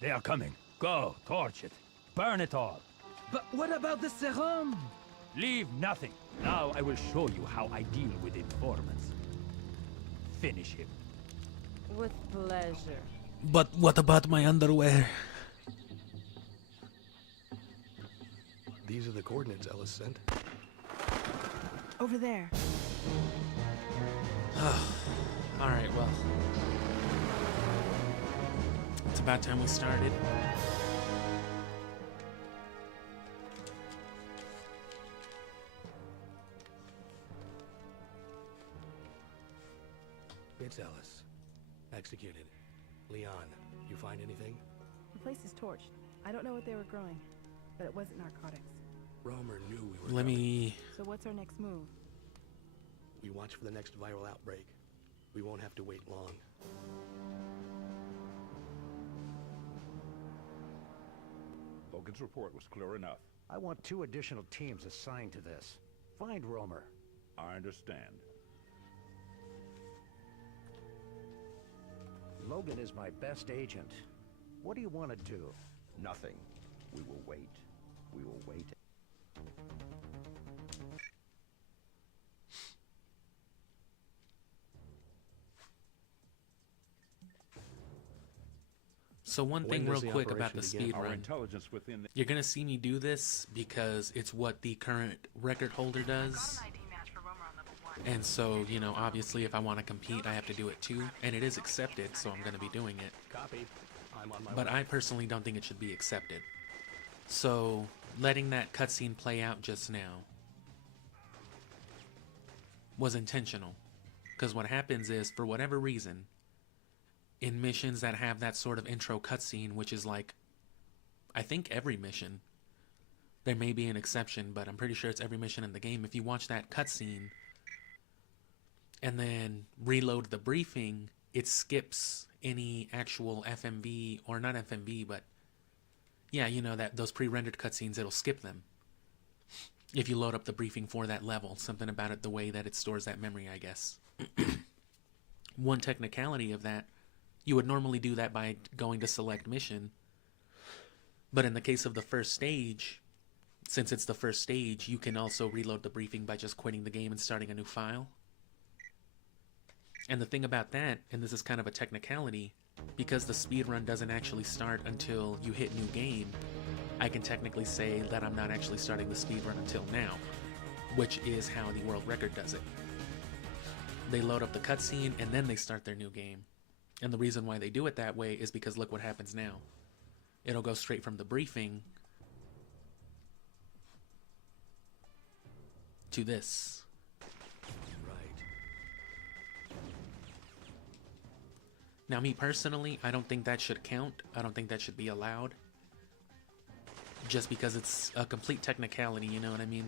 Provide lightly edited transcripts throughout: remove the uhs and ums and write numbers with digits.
They are coming. Go, torch it. Burn it all. But what about the serum? Leave nothing. Now I will show you how I deal with informants. Finish him. With pleasure. But what about my underwear? These are the coordinates Ellis sent. Over there. Alright, well. It's about time we started. It's Ellis. Executed. Leon, you find anything? The place is torched. I don't know what they were growing, but it wasn't narcotics. Romer knew we were Let coming. me... So what's our next move? We watch for the next viral outbreak. We won't have to wait long. Logan's report was clear enough. I want 2 additional teams assigned to this. Find Romer. I understand. Logan is my best agent. What do you want to do? Nothing. We will wait. We will wait. So one When thing does real the quick about operation the begin? speed Our run. intelligence within the... You're gonna see me do this because it's what the current record holder does. And so, you know, obviously if I want to compete, I have to do it too. And it is accepted, so I'm gonna be doing it. Copy. I'm on my But way. I personally don't think it should be accepted. So, letting that cutscene play out just now was intentional. Because what happens is, for whatever reason, in missions that have that sort of intro cutscene, which is like, I think every mission, there may be an exception, but I'm pretty sure it's every mission in the game. If you watch that cutscene and then reload the briefing, it skips any actual FMV, or not FMV, but yeah, you know, that those pre-rendered cutscenes, it'll skip them if you load up the briefing for that level. Something about it, the way that it stores that memory, I guess. One technicality of that, you would normally do that by going to select mission, but in the case of the first stage, since it's the first stage, you can also reload the briefing by just quitting the game and starting a new file. And the thing about that, and this is kind of a technicality, because the speedrun doesn't actually start until you hit new game, I can technically say that I'm not actually starting the speedrun until now, which is how the world record does it. They load up the cutscene and then they start their new game. And the reason why they do it that way is because look what happens now. It'll go straight from the briefing to this. Right. Now, me personally, I don't think that should count. I don't think that should be allowed. Just because it's a complete technicality, you know what I mean?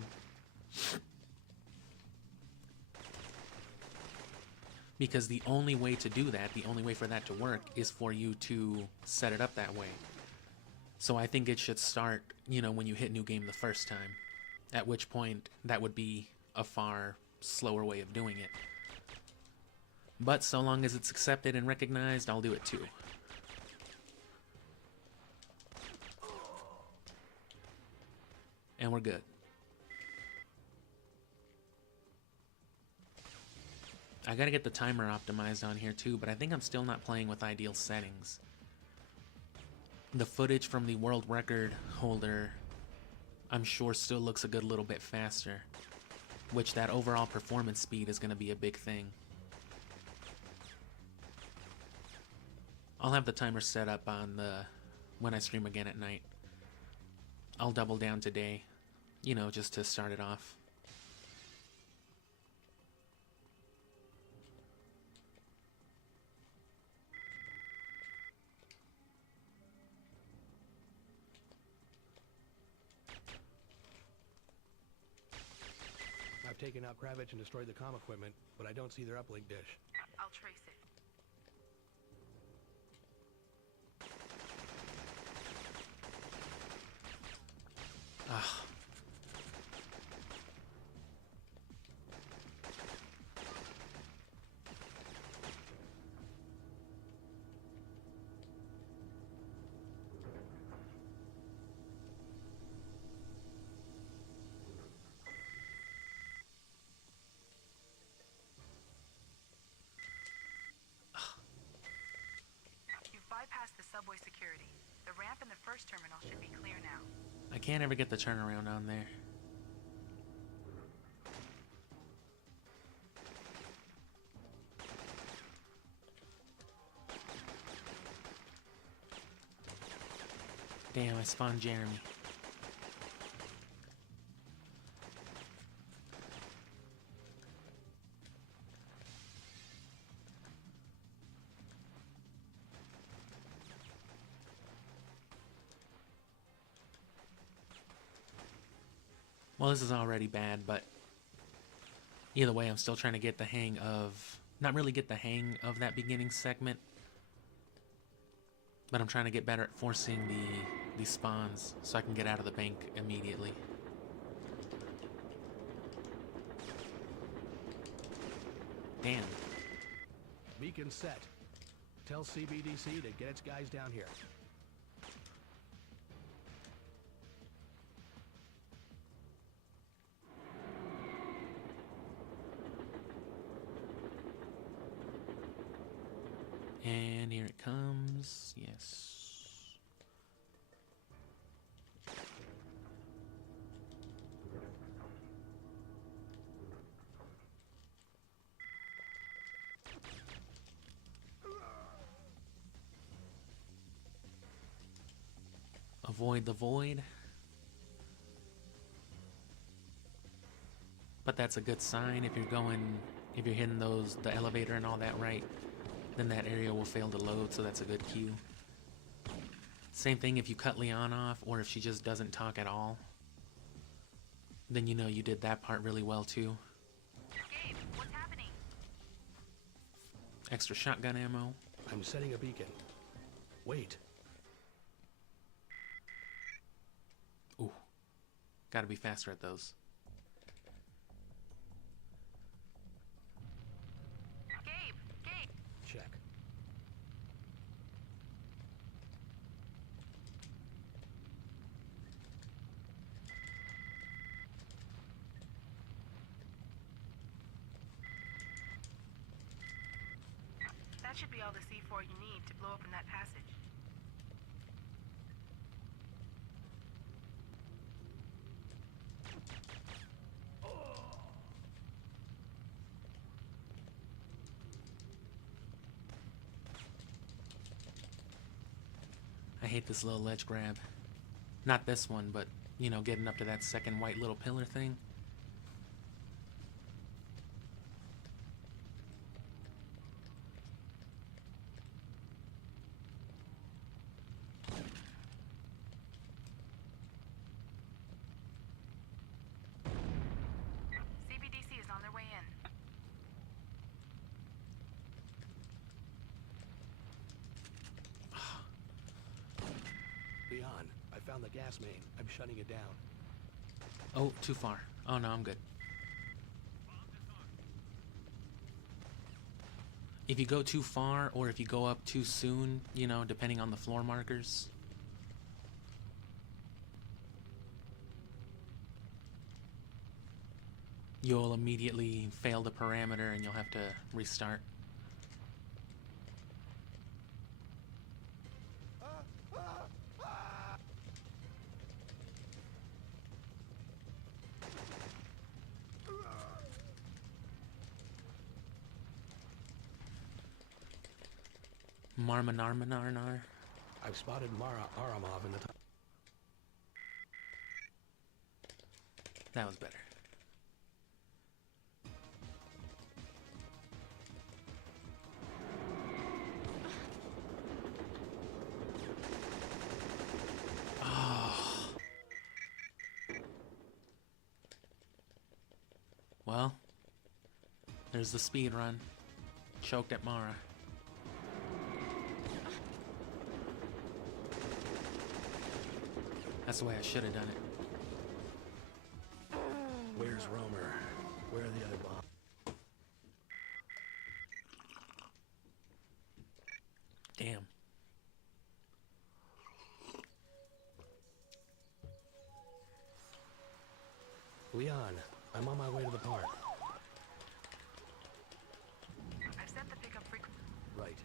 Because the only way to do that, the only way for that to work, is for you to set it up that way. So I think it should start, you know, when you hit new game the first time. At which point, that would be a far slower way of doing it. But so long as it's accepted and recognized, I'll do it too. And we're good. I gotta get the timer optimized on here too, but I think I'm still not playing with ideal settings. The footage from the world record holder, I'm sure still looks a good little bit faster, which that overall performance speed is gonna be a big thing. I'll have the timer set up on when I stream again at night. I'll double down today, you know, just to start it off. I've taken out Kravitz and destroyed the comm equipment, but I don't see their uplink dish. I'll trace it. Ah. first terminal should be clear now. I can't ever get the turnaround on there. Damn, I spawned Jeremy. Well, this is already bad, but either way, I'm still trying to get the hang of... Not really get the hang of that beginning segment, but I'm trying to get better at forcing the spawns so I can get out of the bank immediately. Damn. Beacon set. Tell CBDC to get its guys down here. And here it comes. Yes. Avoid the void. But that's a good sign if you're hitting the elevator and all that right. Then that area will fail to load, so that's a good cue. Same thing if you cut Leon off, or if she just doesn't talk at all. Then you know you did that part really well too. Gabe, what's happening? Extra shotgun ammo. I'm setting a beacon. Wait. Ooh. Gotta be faster at those. Check. That should be all the C4 you need to blow open that passage. I hate this little ledge grab. Not this one, but, you know, getting up to that second white little pillar thing. CBDC is on their way in. Leon, I found the gas main. I'm shutting it down. Oh, too far. Oh no, I'm good. If you go too far, or if you go up too soon, you know, depending on the floor markers, you'll immediately fail the parameter and you'll have to restart. Marmanarmanarnar. I've spotted Mara Aramov in the top. That was better. Oh. Well, there's the speed run. Choked at Mara. That's the way I should have done it. Where's Romer? Where are the other bombs? Damn. Leon, I'm on my way to the park. I've set the pickup frequency. Right.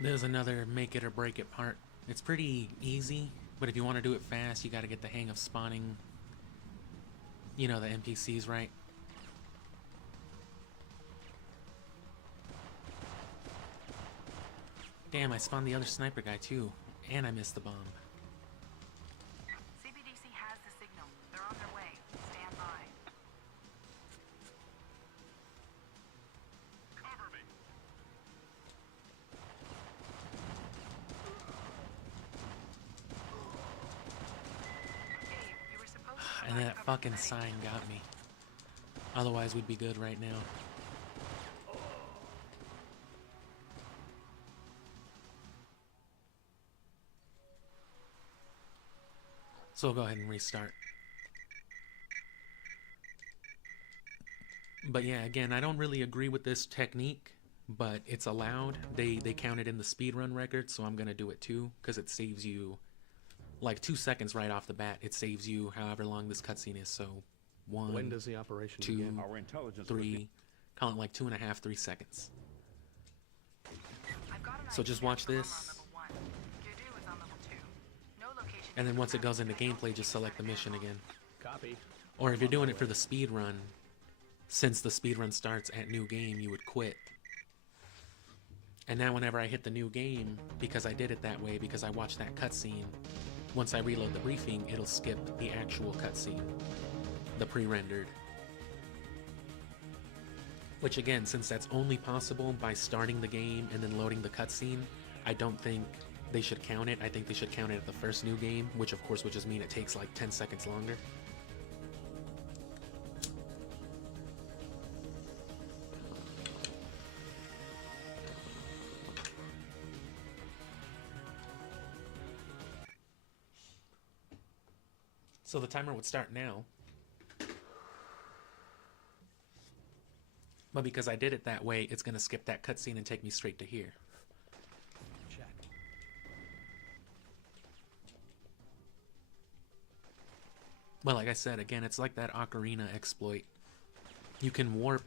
There's another make it or break it part. It's pretty easy, but if you want to do it fast, you got to get the hang of spawning, you know, the NPCs right. Damn, I spawned the other sniper guy too, and I missed the bomb. CBDC has the signal. They're on their way. Stand by. Cover me. Dave, you were supposed to And that cover fucking medic. sign got me. Otherwise, we'd be good right now. So we'll go ahead and restart. But yeah, again, I don't really agree with this technique, but it's allowed. They count it in the speedrun record, so I'm gonna do it too, because it saves you like 2 seconds right off the bat. It saves you however long this cutscene is. So When one, does the operation 2, begin? Our intelligence 3, call it like 2.5, 3 seconds. I've got an So just idea watch for armor this. on level 1. Gear is on level 2. No location And then is once it goes confirmed. into gameplay, just select the mission again. Copy. Or if you're doing it for the speed run, since the speed run starts at new game, you would quit. And now whenever I hit the new game, because I did it that way, because I watched that cutscene, once I reload the briefing, it'll skip the actual cutscene, the pre-rendered. Which again, since that's only possible by starting the game and then loading the cutscene, I don't think they should count it. I think they should count it at the first new game, which of course would just mean it takes like 10 seconds longer. So the timer would start now. But because I did it that way, it's going to skip that cutscene and take me straight to here. Check. Well, like I said, again, it's like that Ocarina exploit. You can warp,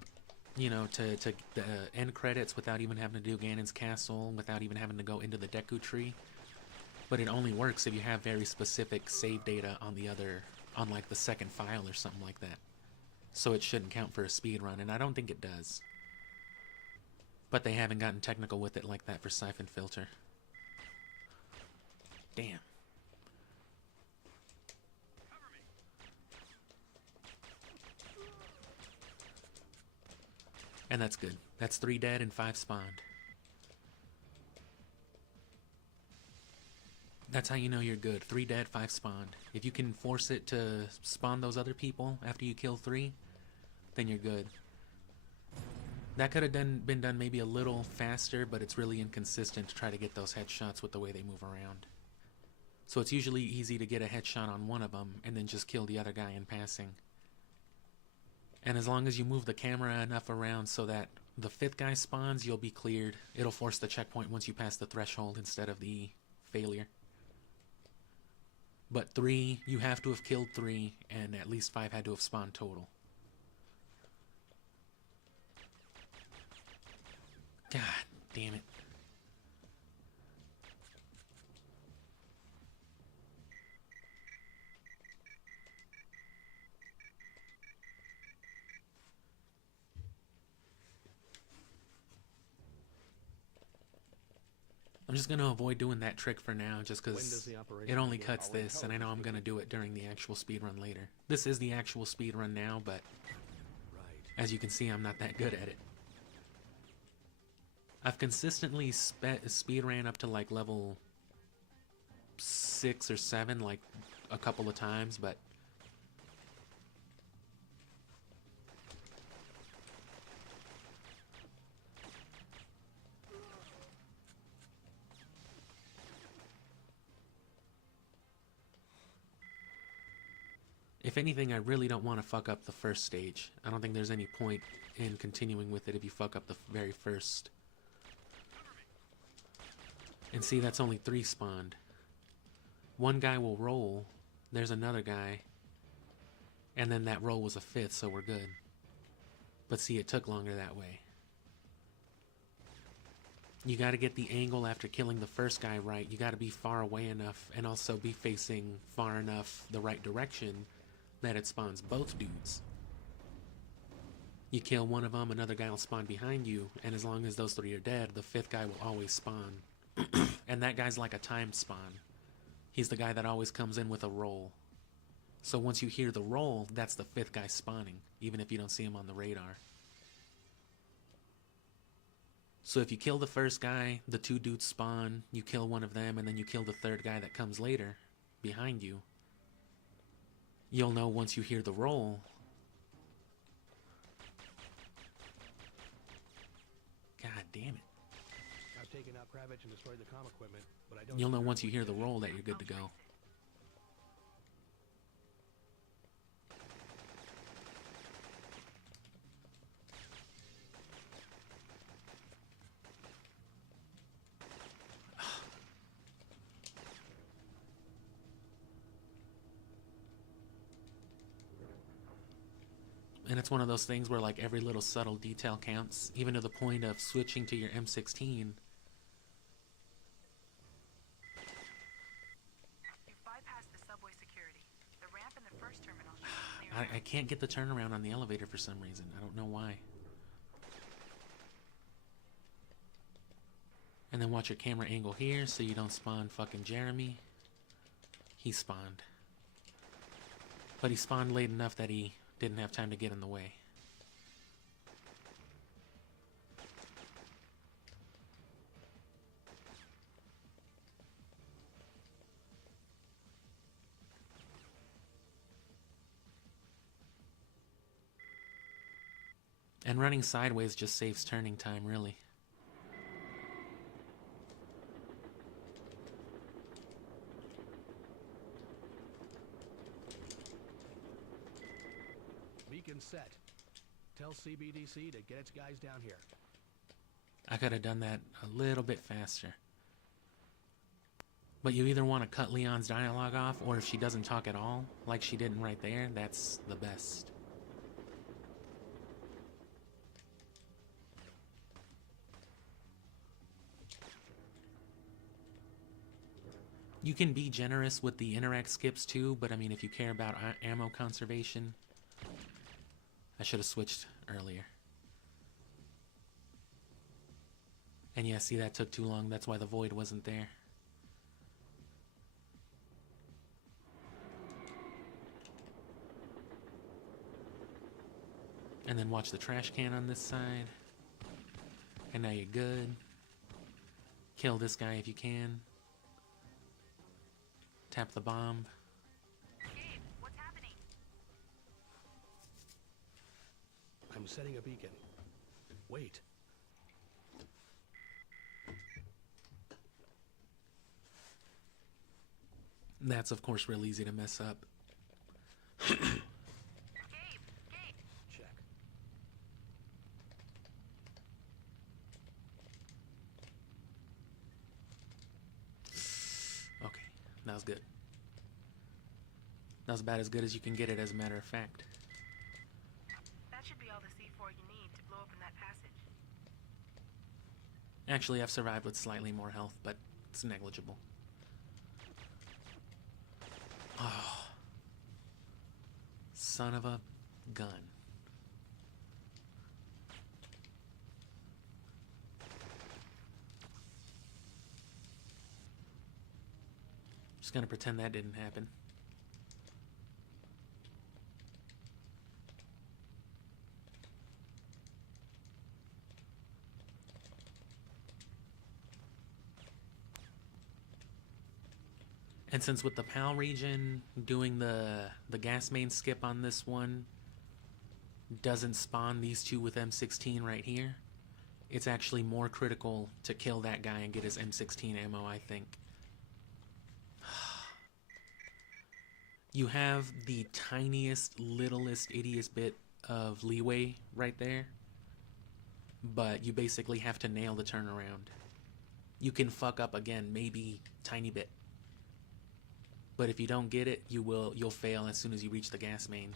you know, to the end credits without even having to do Ganon's castle, without even having to go into the Deku tree. But it only works if you have very specific save data on the other, on like the second file or something like that. So it shouldn't count for a speed run, and I don't think it does. But they haven't gotten technical with it like that for Syphonfilter. Damn. And that's good. That's 3 dead and 5 spawned. That's how you know you're good. 3 dead, 5 spawned. If you can force it to spawn those other people after you kill 3, then you're good. That could have been done maybe a little faster, but it's really inconsistent to try to get those headshots with the way they move around. So it's usually easy to get a headshot on one of them and then just kill the other guy in passing. And as long as you move the camera enough around so that the 5th guy spawns, you'll be cleared. It'll force the checkpoint once you pass the threshold instead of the failure. But 3, you have to have killed 3, and at least 5 had to have spawned total. God damn it. I'm just going to avoid doing that trick for now, just because it only cuts this, and I know I'm going to do it during the actual speedrun later. This is the actual speedrun now, but as you can see, I'm not that good at it. I've consistently speedran up to like level 6 or 7 like a couple of times, but if anything, I really don't want to fuck up the first stage. I don't think there's any point in continuing with it if you fuck up the very first. And see, that's only 3 spawned. One guy will roll, there's another guy, and then that roll was a 5th, so we're good. But see, it took longer that way. You got to get the angle after killing the first guy right. You got to be far away enough and also be facing far enough the right direction that it spawns both dudes. You kill one of them, another guy will spawn behind you, and as long as those three are dead, the fifth guy will always spawn. And that guy's like a timed spawn. He's the guy that always comes in with a roll. So once you hear the roll, that's the fifth guy spawning, even if you don't see him on the radar. So if you kill the first guy, the two dudes spawn, you kill one of them, and then you kill the third guy that comes later, behind you, you'll know once you hear the roll. God damn it. I've taken out Kravitz and destroyed the comm equipment, but I don't... You'll know once you hear the roll that you're good to go. And it's one of those things where like every little subtle detail counts, even to the point of switching to your M16. You've bypassed the subway security. The ramp in the first terminal should be clear. I can't get the turnaround on the elevator for some reason. I don't know why. And then watch your camera angle here so you don't spawn fucking Jeremy. He spawned. But he spawned late enough that he didn't have time to get in the way. And running sideways just saves turning time, really. Beacon set. Tell CBDC to get its guys down here. I could have done that a little bit faster. But you either want to cut Leon's dialogue off, or if she doesn't talk at all, like she didn't right there, that's the best. You can be generous with the interact skips too, but I mean, if you care about ammo conservation, I should have switched earlier. And yeah, see, that took too long. That's why the void wasn't there. And then watch the trash can on this side. And now you're good. Kill this guy if you can. Tap the bomb. Gabe, what's happening? I'm setting a beacon. Wait. That's, of course, real easy to mess up. Gabe! Check. Okay, that was good. That was about as good as you can get it, as a matter of fact. That should be all the C4 you need to blow open that passage. Actually, I've survived with slightly more health, but it's negligible. Oh. Son of a gun. Just gonna pretend that didn't happen. And since with the PAL region, doing the gas main skip on this one doesn't spawn these two with M16 right here, it's actually more critical to kill that guy and get his M16 ammo, I think. You have the tiniest, littlest, ittiest bit of leeway right there, but you basically have to nail the turnaround. You can fuck up again, maybe tiny bit. But if you don't get it, you'll fail as soon as you reach the gas main.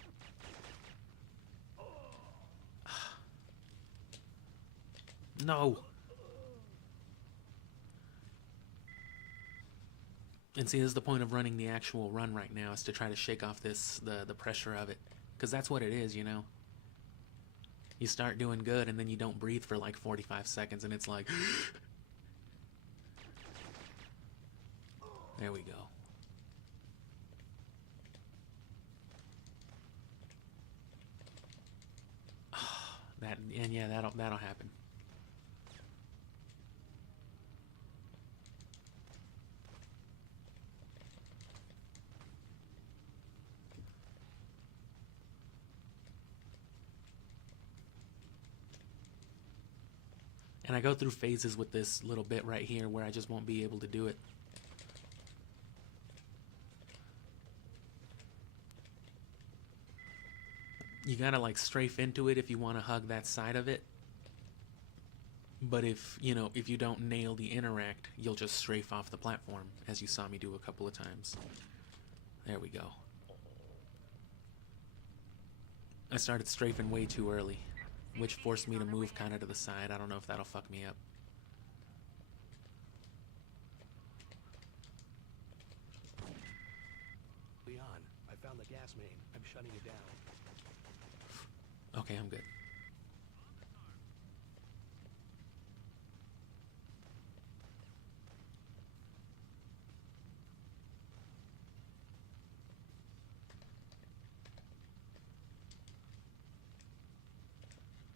No. And see, this is the point of running the actual run right now, is to try to shake off the pressure of it. Because that's what it is, you know? You start doing good, and then you don't breathe for like 45 seconds, and it's like... There we go. And yeah, that'll happen. And I go through phases with this little bit right here where I just won't be able to do it. You gotta like strafe into it if you want to hug that side of it. But if, you know, if you don't nail the interact, you'll just strafe off the platform, as you saw me do a couple of times. There we go. I started strafing way too early, which forced me to move kind of to the side. I don't know if that'll fuck me up. Leon, I found the gas main. I'm shutting it down. Okay, I'm good.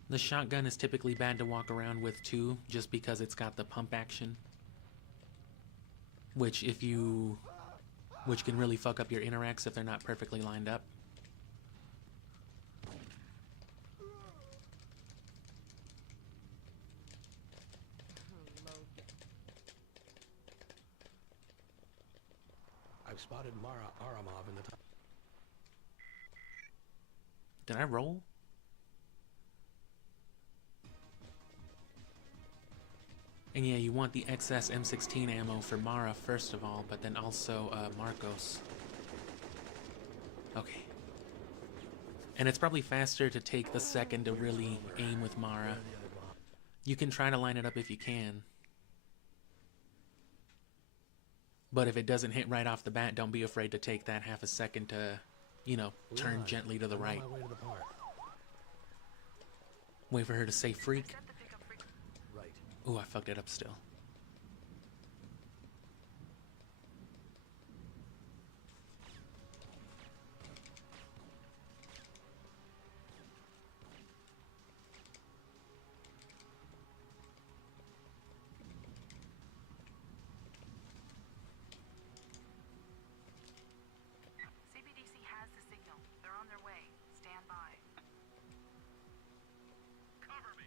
The shotgun is typically bad to walk around with too, just because it's got the pump action. Which can really fuck up your interacts if they're not perfectly lined up. I've spotted Mara Aramov in the top. Did I roll? And yeah, you want the XS M16 ammo for Mara first of all, but then also Marcos. Okay. And it's probably faster to take the second to really aim with Mara. You can try to line it up if you can. But if it doesn't hit right off the bat, don't be afraid to take that half a second to, you know, turn gently to the right. Wait for her to say freak. Ooh, I fucked it up still. CBDC has the signal. They're on their way. Stand by. Cover me.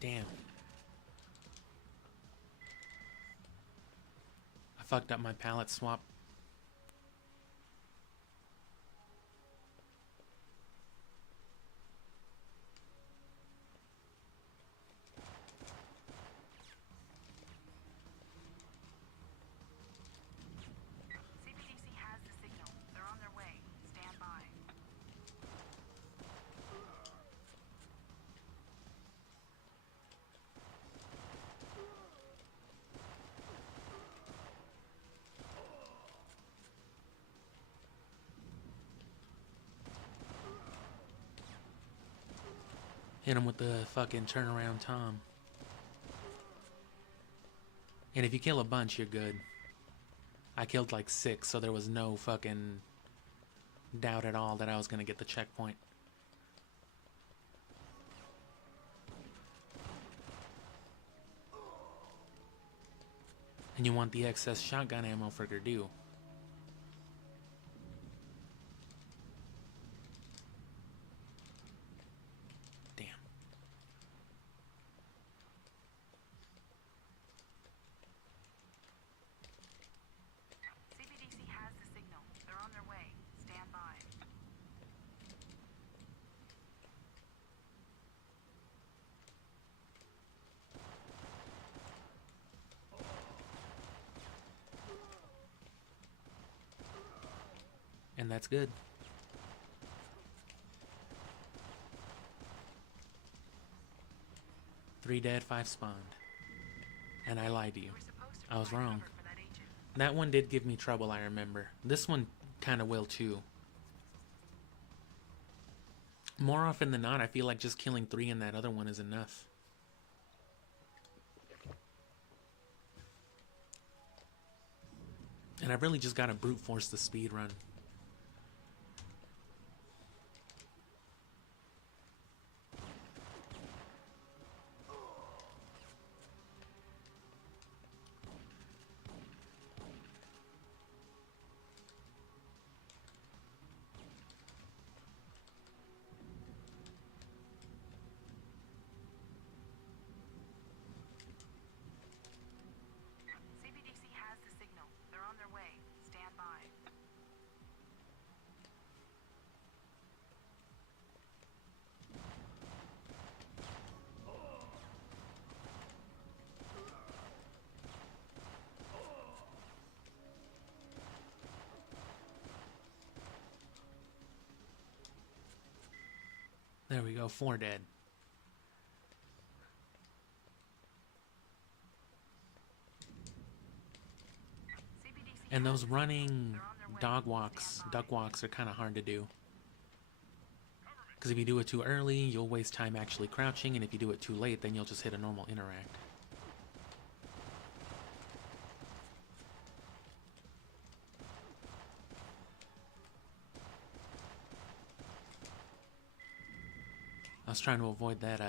Damn. I fucked up my palette swap. CBDC has the signal. They're on their way. Stand by. Hit him with the fucking turnaround Tom. And if you kill a bunch, you're good. I killed like 6, so there was no fucking doubt at all that I was gonna get the checkpoint. And you want the excess shotgun ammo for Gerdu. Damn. CBDC has the signal. They're on their way. Stand by. And that's good. Three dead, 5 spawned. And I lied to you. I was wrong. That one did give me trouble, I remember. This one kind of will too. More often than not, I feel like just killing 3 in that other one is enough. And I've really just got to brute force the speed run. CBDC has the signal. They're on their way. Stand by. There we go, 4 dead. And those running duck walks are kind of hard to do. Because if you do it too early, you'll waste time actually crouching, and if you do it too late, then you'll just hit a normal interact. I was trying to avoid that,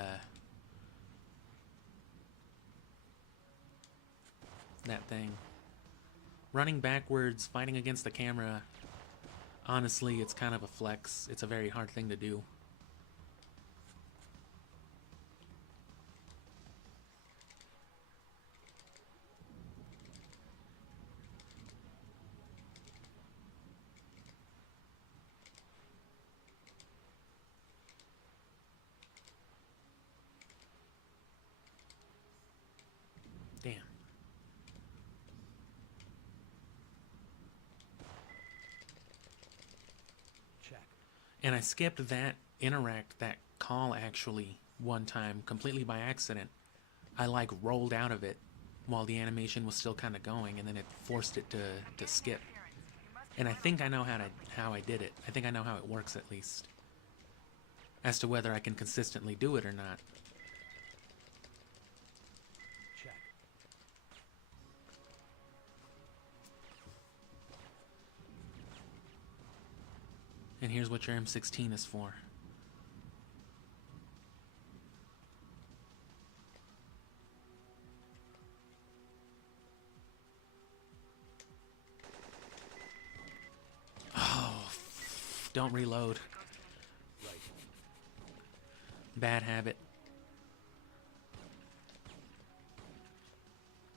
that thing. Running backwards, fighting against the camera, honestly, it's kind of a flex. It's a very hard thing to do. Damn. Check. And I skipped that interact, that call actually, one time, completely by accident. I like rolled out of it while the animation was still kind of going, and then it forced it to skip. And I think I know how I did it. I think I know how it works at least. As to whether I can consistently do it or not. Check. And here's what your M16 is for. Oh, don't reload. Right. Bad habit.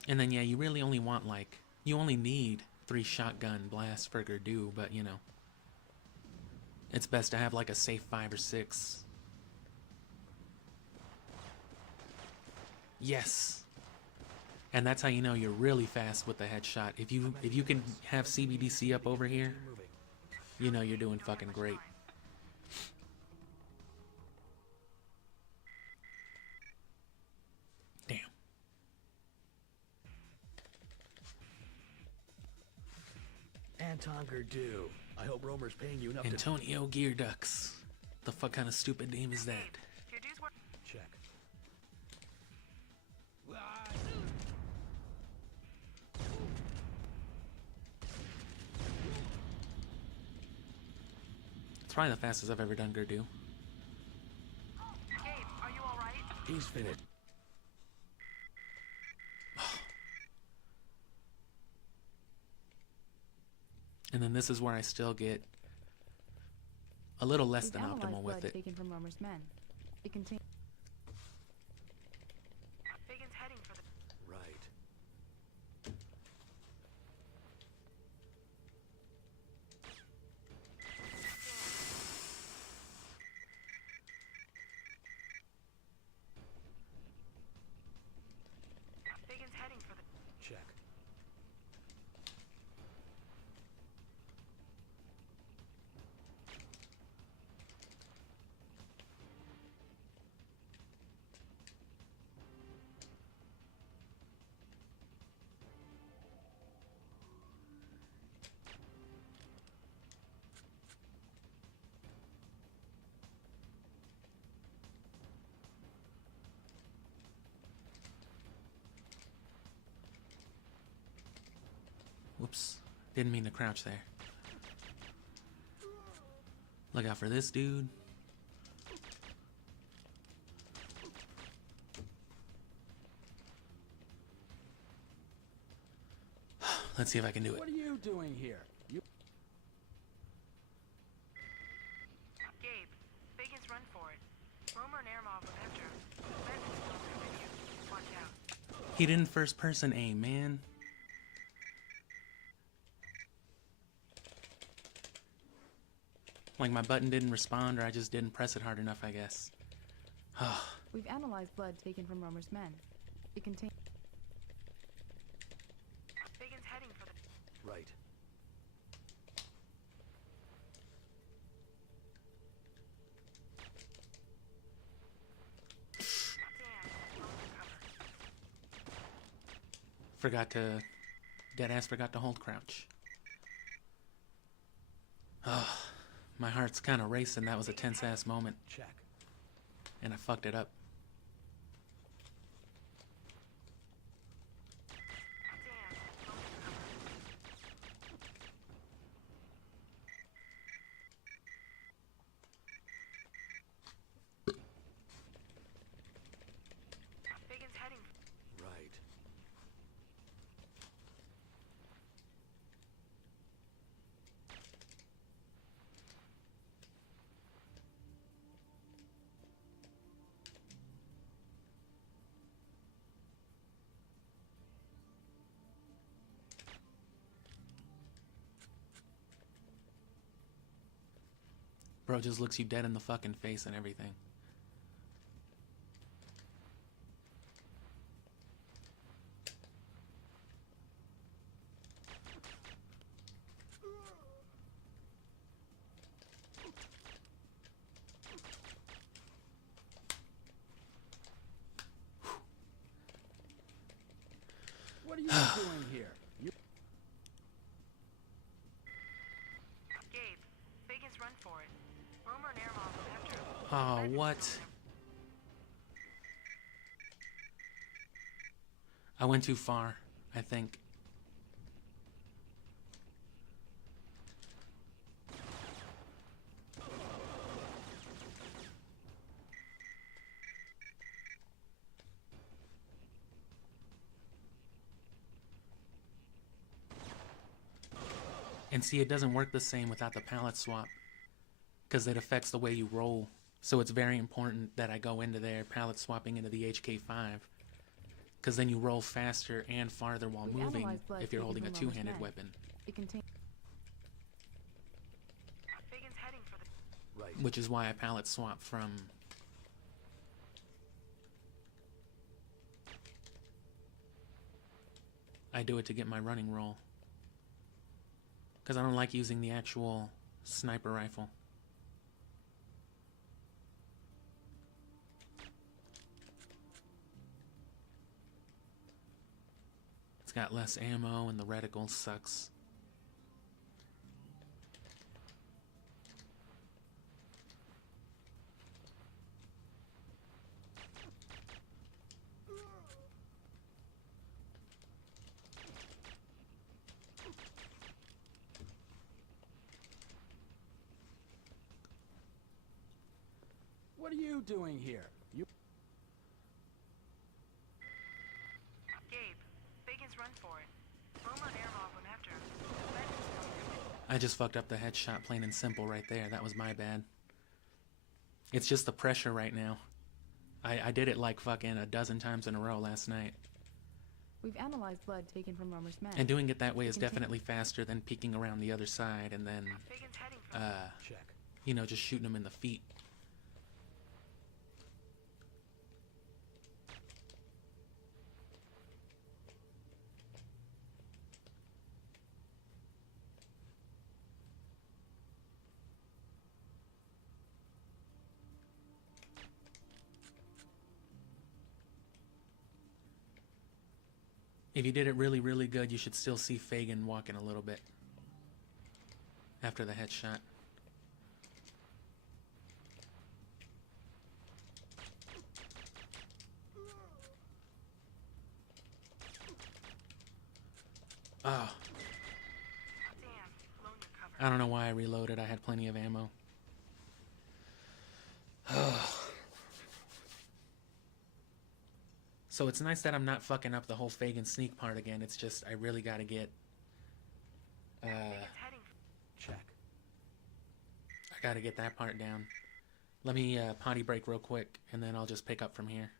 And then, yeah, you really only want, like, you only need 3 shotgun blasts for Gurdu, but, you know, it's best to have, like, a safe 5 or 6. Yes! And that's how you know you're really fast with the headshot. If you can have CBDC up over here, you know you're doing fucking great. Damn. Anton Gurdu. I hope Romer's paying you enough to... Antonio Gear Ducks. The fuck kind of stupid name is that? Your dues were... Check. It's probably the fastest I've ever done Gurdu. Gabe, are you alright? He's finished. And then this is where I still get a little less than We've analyzed optimal with blood it. taken from Romer's men. It contains... Biggins heading for the... Right. Biggins heading for the... Check. Didn't mean to crouch there. Look out for this dude. Let's see if I can do it. What are you doing here? You... Gabe, Fagan's run for it. Romer and Aramov went after him. Bandits will come in you. Watch out. He didn't first person aim, man. Like my button didn't respond, or I just didn't press it hard enough, I guess. We've analyzed blood taken from Romer's men. It contains... Fagan's heading for the... Right. Damn, low cover. Forgot to... Deadass forgot to hold crouch. Oh, my heart's kind of racing. That was a tense-ass moment. Check. And I fucked it up. Damn, low cover. Fagan's heading... Right. Bro just looks you dead in the fucking face and everything. What are you doing here? You... Gabe, Fagan's run for it. Romer and Aramov went after him. Oh, Bandits what? will come in. I went too far, I think. And see, it doesn't work the same without the palette swap, because it affects the way you roll. So it's very important that I go into there palette swapping into the HK5, because then you roll faster and farther while We moving analyzed blood if you're taken holding a from Romer's two-handed men. weapon, It contains... Fagan's heading for the... Right. which is why I palette swap from... I do it to get my running roll, because I don't like using the actual sniper rifle. It's got less ammo and the reticle sucks. What are you doing here? You... Gabe, Fagan's run for it. Romer and Aramov went after him. Bandits will come in. I just fucked up the headshot plain and simple right there. That was my bad. It's just the pressure right now. I did it like fucking a dozen times in a row last night. We've analyzed blood taken from Romer's men. And doing it that way is It contains... definitely faster than peeking around the other side and then, Fagan's heading for the... Check. you know, just shooting them in the feet. If you did it really, really good, you should still see Fagan walking a little bit after the headshot. Oh. I don't know why I reloaded. I had plenty of ammo. So it's nice that I'm not fucking up the whole Fagin sneak part again. It's just I really gotta get... Check. I gotta get that part down. Let me potty break real quick, and then I'll just pick up from here.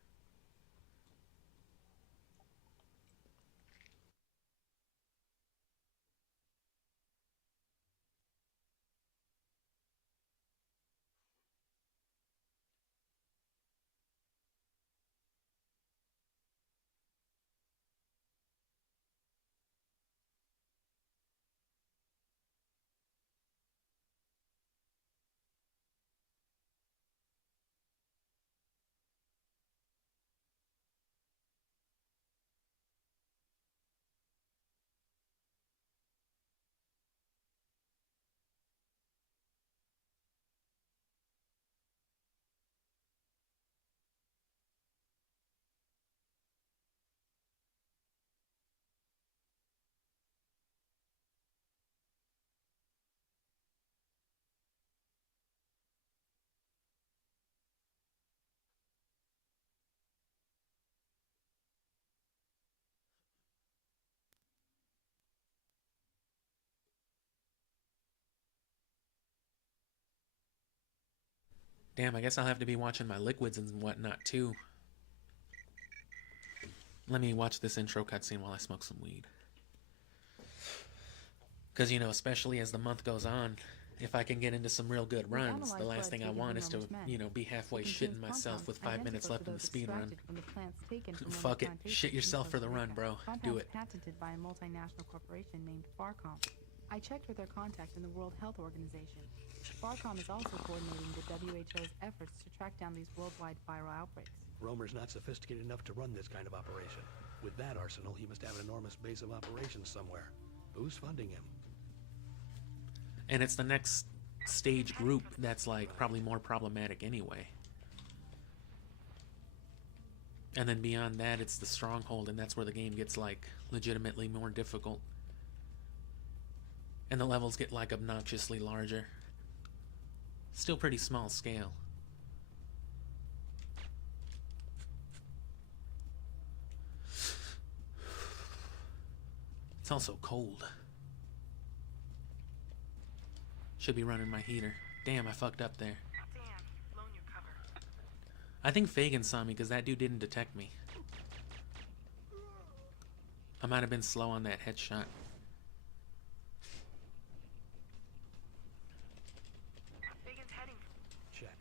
Damn, I guess I'll have to be watching my liquids and whatnot too. Let me watch this intro cutscene while I smoke some weed. Because, you know, especially as the month goes on, if I can get into some real good runs, the last thing I want is to, you know, be halfway shitting myself with 5 minutes left in the speed run. Fuck it. Shit yourself for the run, bro. Do it. Patented by a multinational corporation named Farcom. I checked with their contact in the World Health Organization. Farcom is also coordinating the WHO's efforts to track down these worldwide viral outbreaks. Romer's not sophisticated enough to run this kind of operation. With that arsenal, he must have an enormous base of operations somewhere. Who's funding him? And it's the next stage group that's, like, probably more problematic anyway. And then beyond that, it's the stronghold, and that's where the game gets, like, legitimately more difficult. And the levels get, like, obnoxiously larger. Still pretty small scale. It's also cold. Should be running my heater. Damn, I fucked up there. Damn, blown your cover. I think Fagin saw me because that dude didn't detect me. I might have been slow on that headshot. Fagan's heading. Check.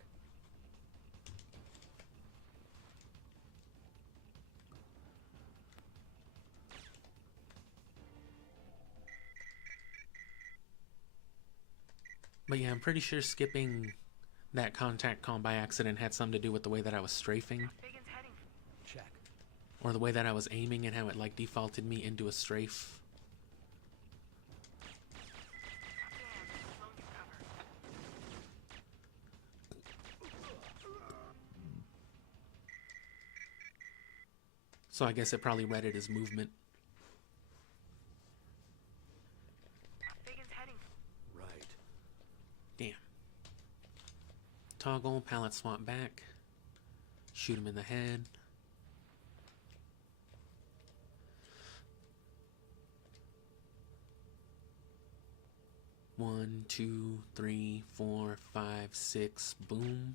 But yeah, I'm pretty sure skipping that contact call by accident had something to do with the way that I was strafing. Fagan's heading. Check. Or the way that I was aiming and how it, like, defaulted me into a strafe. Damn, blown your cover. So I guess it probably read it as movement. Fagan's heading. Right. Damn. Toggle, pallet swap back. Shoot him in the head. One, two, three, 4, 5, 6, boom.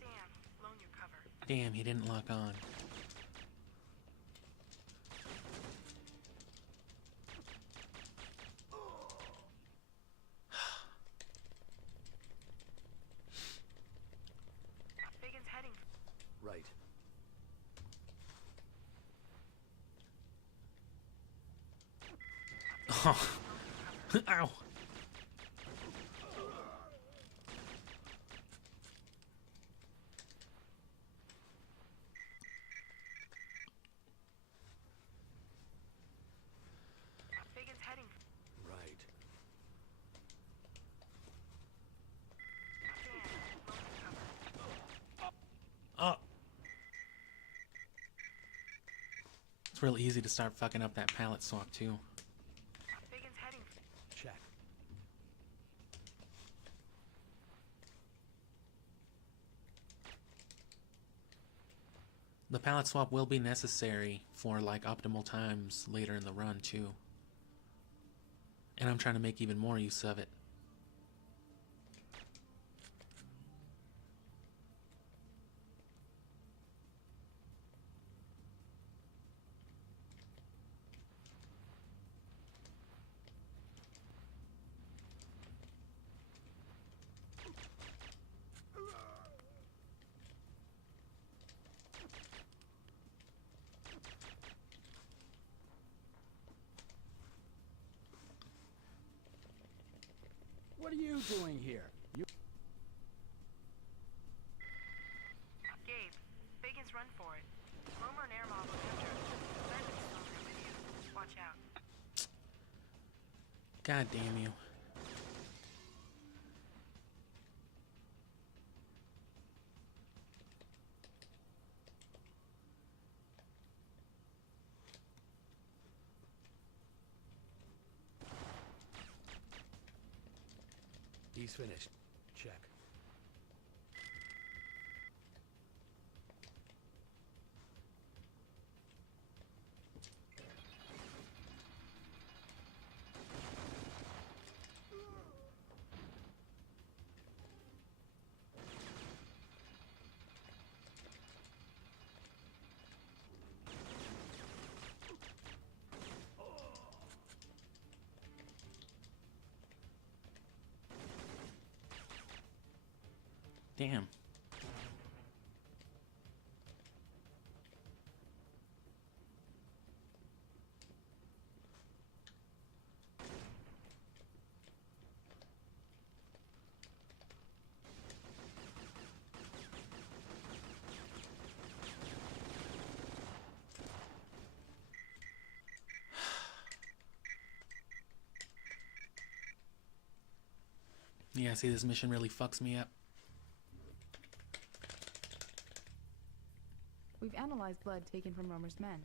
Damn, blown your cover. Damn, he didn't lock on. Fagan's heading. Right. Oh. Ow. Fagan's heading. It's real easy to start fucking up that pallet swap too. Biggins heading. Check. The pallet swap will be necessary for like optimal times later in the run too. And I'm trying to make even more use of it. What are you doing here? You... Gabe, Biggins run for it. Romer and Airmob will enter. Bennett's still there with you. Watch out. God damn you. He's finished. Check. Damn. Yeah, see, this mission really fucks me up. We've analyzed blood taken from Romer's men.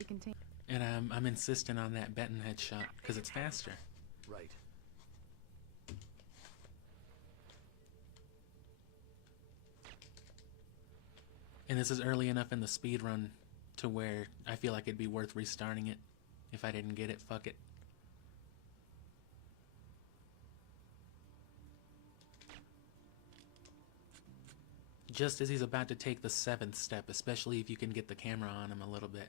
It contains... And I'm insisting on that Benton headshot because it's faster. Right. And this is early enough in the speed run to where I feel like it'd be worth restarting it. If I didn't get it, fuck it. Just as he's about to take the 7th step, especially if you can get the camera on him a little bit.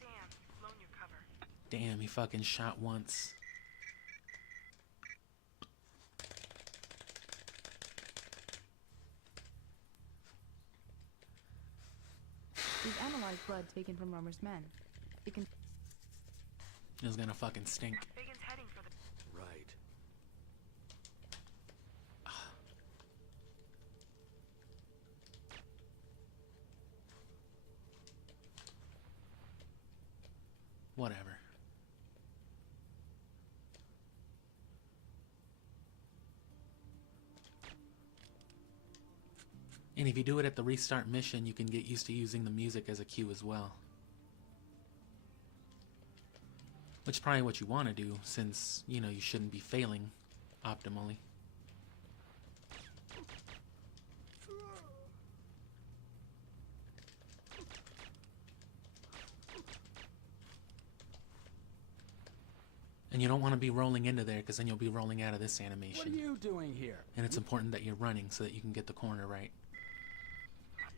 Damn, blown your cover. Damn, he fucking shot once. We've analyzed blood taken from Romer's men. It can... It was gonna fucking stink. Biggins heading for the... Right. Whatever. And if you do it at the restart mission, you can get used to using the music as a cue as well. Which is probably what you want to do, since, you know, you shouldn't be failing optimally. And you don't want to be rolling into there, because then you'll be rolling out of this animation. What are you doing here? And it's important that you're running so that you can get the corner right.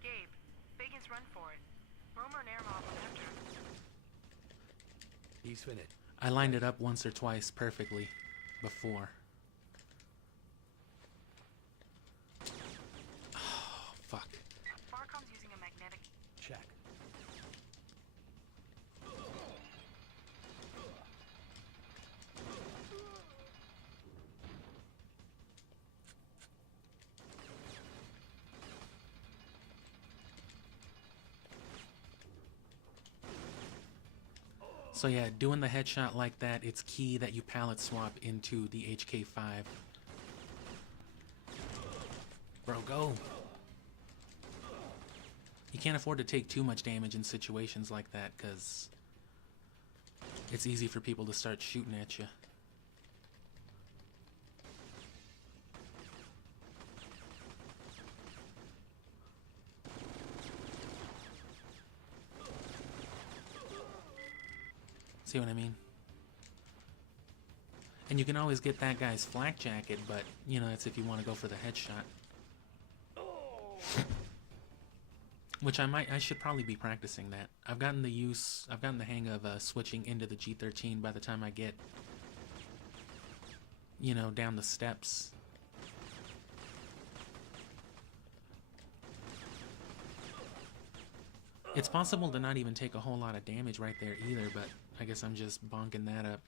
Gabe, Biggins run for it. Romer and Airmob will enter. He's finished. I lined it up once or twice perfectly before. Oh, fuck. Farcom's using a magnetic... Check. So yeah, doing the headshot like that, it's key that you pallet swap into the HK5. Bro, go! You can't afford to take too much damage in situations like that, because it's easy for people to start shooting at you. See what I mean? And you can always get that guy's flak jacket, but, you know, that's if you want to go for the headshot. Which I should probably be practicing that. I've gotten the hang of switching into the G13 by the time I get, you know, down the steps. It's possible to not even take a whole lot of damage right there either, but I guess I'm just bonking that up.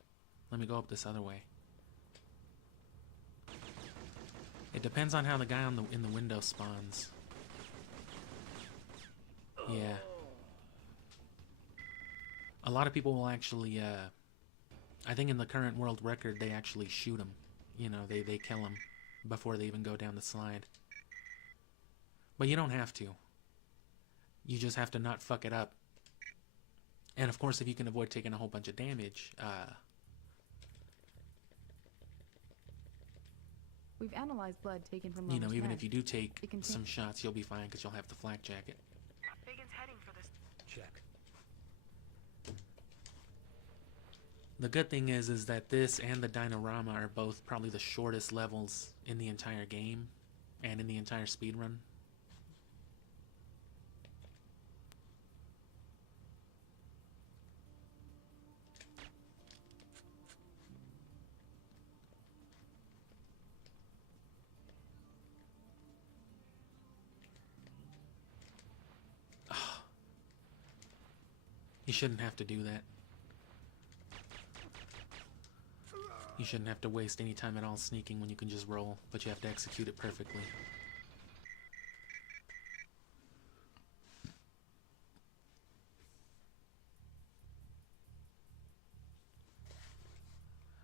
Let me go up this other way. It depends on how the guy in the window spawns. Yeah. A lot of people will actually, I think in the current world record, they actually shoot him. You know, they kill him before they even go down the slide. But you don't have to. You just have to not fuck it up. And of course, if you can avoid taking a whole bunch of damage, We've analyzed blood taken from you know, Romer's even men. if you do take It contains- some shots, you'll be fine because you'll have the flak jacket. Biggins heading for this. Check. The good thing is that this and the Dinorama are both probably the shortest levels in the entire game and in the entire speedrun. You shouldn't have to do that. You shouldn't have to waste any time at all sneaking when you can just roll, but you have to execute it perfectly.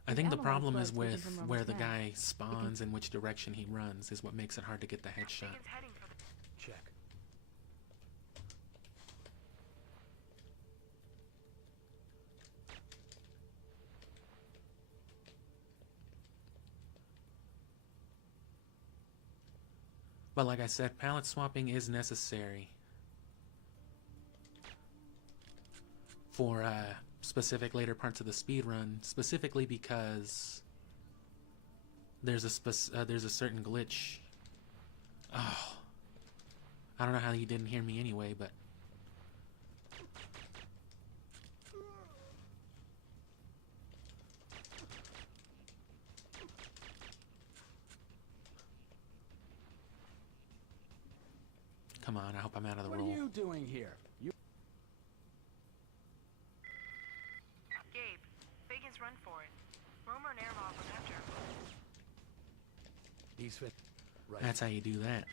I think the problem is with where the guy spawns and which direction he runs is what makes it hard to get the headshot. Biggins heading for the. Check. But like I said, palette swapping is necessary for specific later parts of the speedrun, specifically because there's a certain glitch. Oh, I don't know how you didn't hear me anyway, but come on, I hope I'm out of the What roll. are you doing here? You Gabe, Biggins run for it. Romer and Airlock will enter. He's fit. Right. That's how you do that.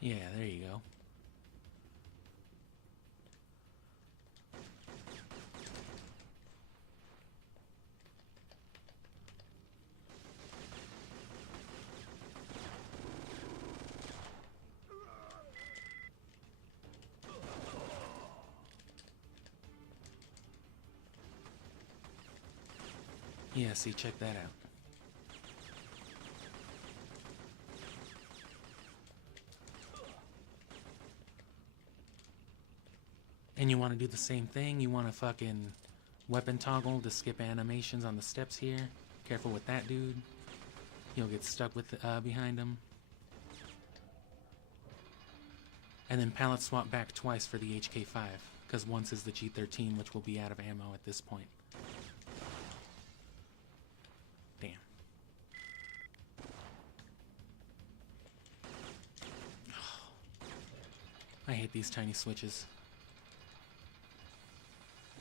Yeah, there you go. Yeah, see, check that out. And you want to do the same thing. You want to fucking weapon toggle to skip animations on the steps here. Careful with that, dude. You'll get stuck with behind him. And then palette swap back twice for the HK5, because once is the G13, which will be out of ammo at this point. I hate these tiny switches.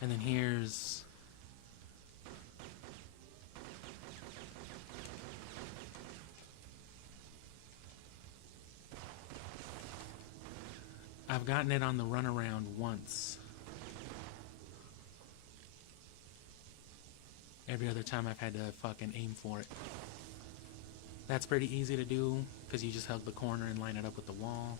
And then here's... I've gotten it on the runaround once. Every other time I've had to fucking aim for it. That's pretty easy to do, because you just hug the corner and line it up with the wall.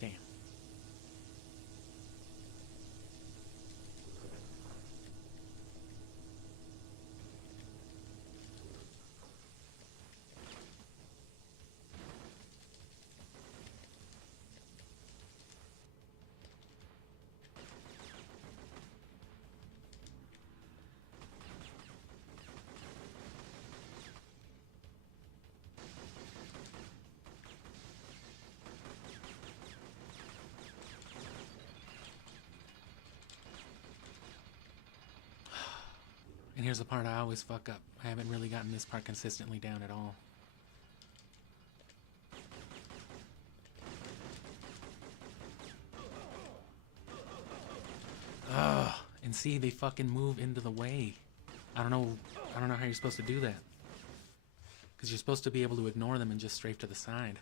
Damn. And here's the part I always fuck up. I haven't really gotten this part consistently down at all. Ugh. And see, they fucking move into the way. I don't know how you're supposed to do that. Because you're supposed to be able to ignore them and just strafe to the side.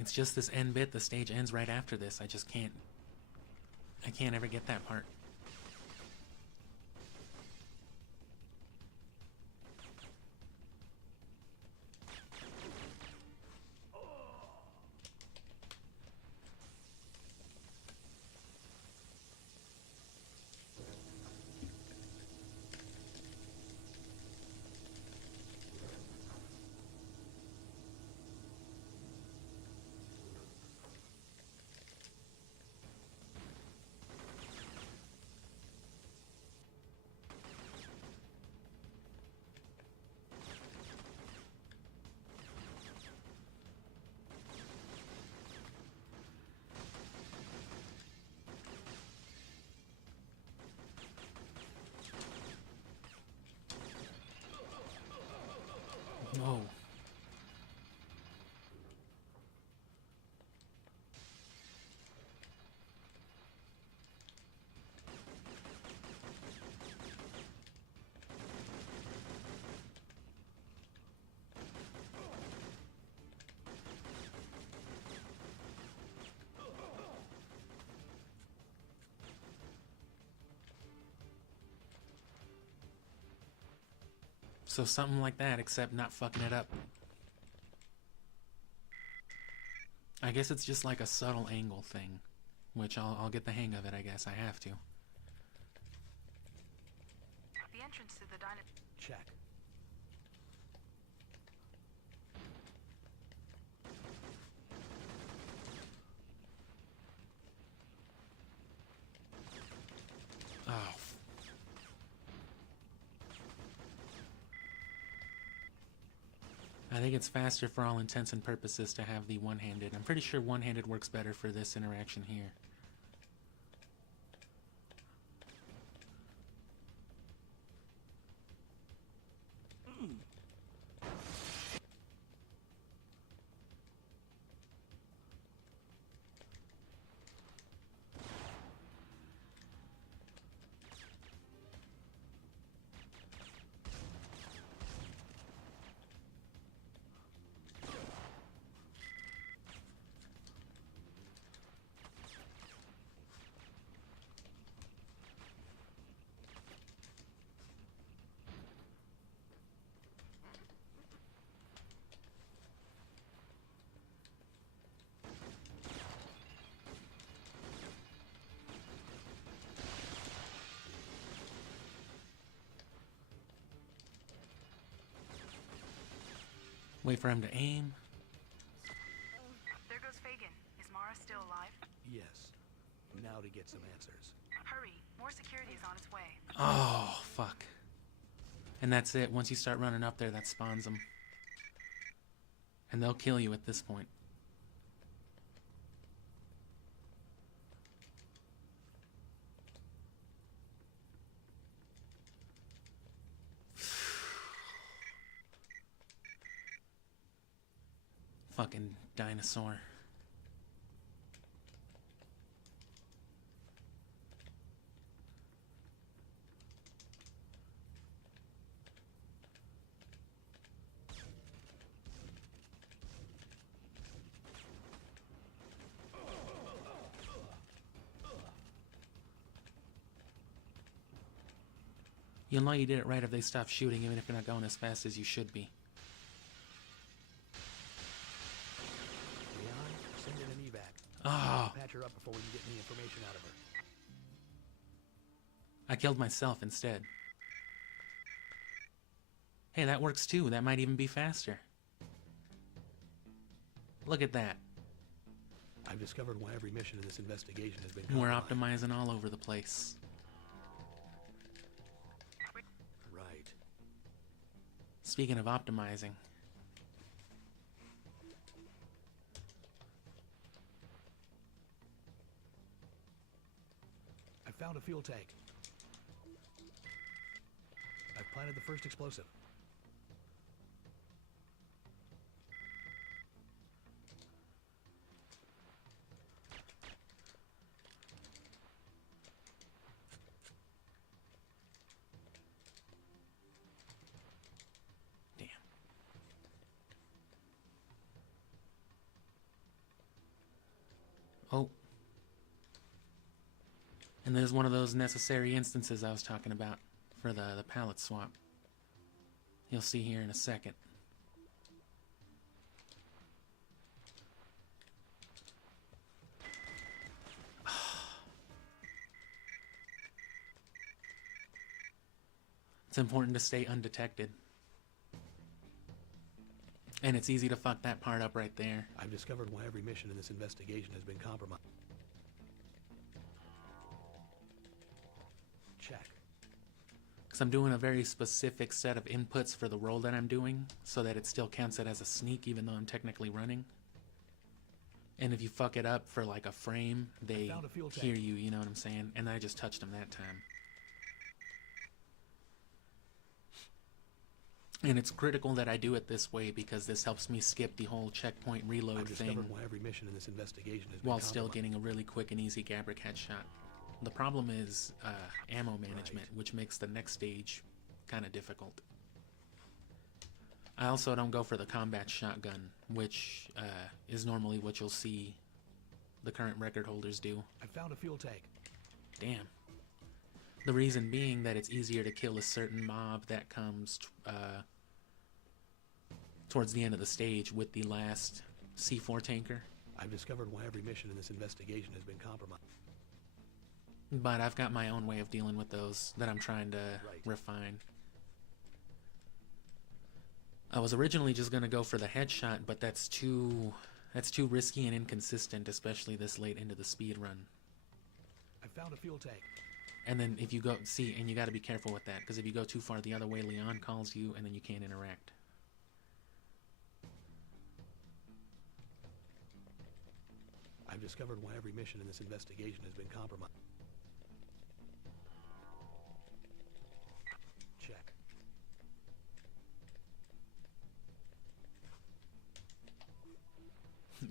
It's just this end bit, the stage ends right after this. I just can't... I can't ever get that part. Whoa. So something like that, except not fucking it up. I guess it's just like a subtle angle thing, which I'll get the hang of it, I guess. I have to. The entrance to the diner... Check. I think it's faster for all intents and purposes to have the one-handed. I'm pretty sure one-handed works better for this interaction here. Wait for him to aim. There goes Fagin. Is Mara still alive? Yes. Now to get some answers. Hurry. More security is on its way. Oh, fuck. And that's it. Once you start running up there, that spawns them. And they'll kill you at this point. Fucking dinosaur. You'll know you did it right if they stop shooting, even if you're not going as fast as you should be. Leon, send in an evac. Oh, Patch her up before we can get any information out of her. I killed myself instead. Hey, that works too. That might even be faster. Look at that. I've discovered why every mission in this investigation has been We're compromised. optimizing all over the place. Right. Speaking of optimizing, I found a fuel tank. I've planted the first explosive. damn. Oh. And there's one of those necessary instances I was talking about for the pallet swap. You'll see here in a second. It's important to stay undetected. And it's easy to fuck that part up right there. I've discovered why every mission in this investigation has been compromised. Check. Because I'm doing a very specific set of inputs for the role that I'm doing, so that it still counts it as a sneak even though I'm technically running. And if you fuck it up for like a frame, they found a fuel tank. hear you, you know what I'm saying? And I just touched them that time. And it's critical that I do it this way because this helps me skip the whole checkpoint reload I've thing discovered why every mission in this investigation has been while still compromised. getting a really quick and easy Gabrick headshot. The problem is ammo management, which makes the next stage kind of difficult. I also don't go for the combat shotgun, which is normally what you'll see the current record holders do. I found a fuel tank. Damn. The reason being that it's easier to kill a certain mob that comes towards the end of the stage with the last C4 tanker. I've discovered why every mission in this investigation has been compromised. But I've got my own way of dealing with those that I'm trying to refine. I was originally just going to go for the headshot, but that's too risky and inconsistent, especially this late into the speed run. I found a fuel tank. And then if you go, see, and you got to be careful with that, because if you go too far the other way, Leon calls you, and then you can't interact. discovered why every mission in this investigation has been compromised. Check.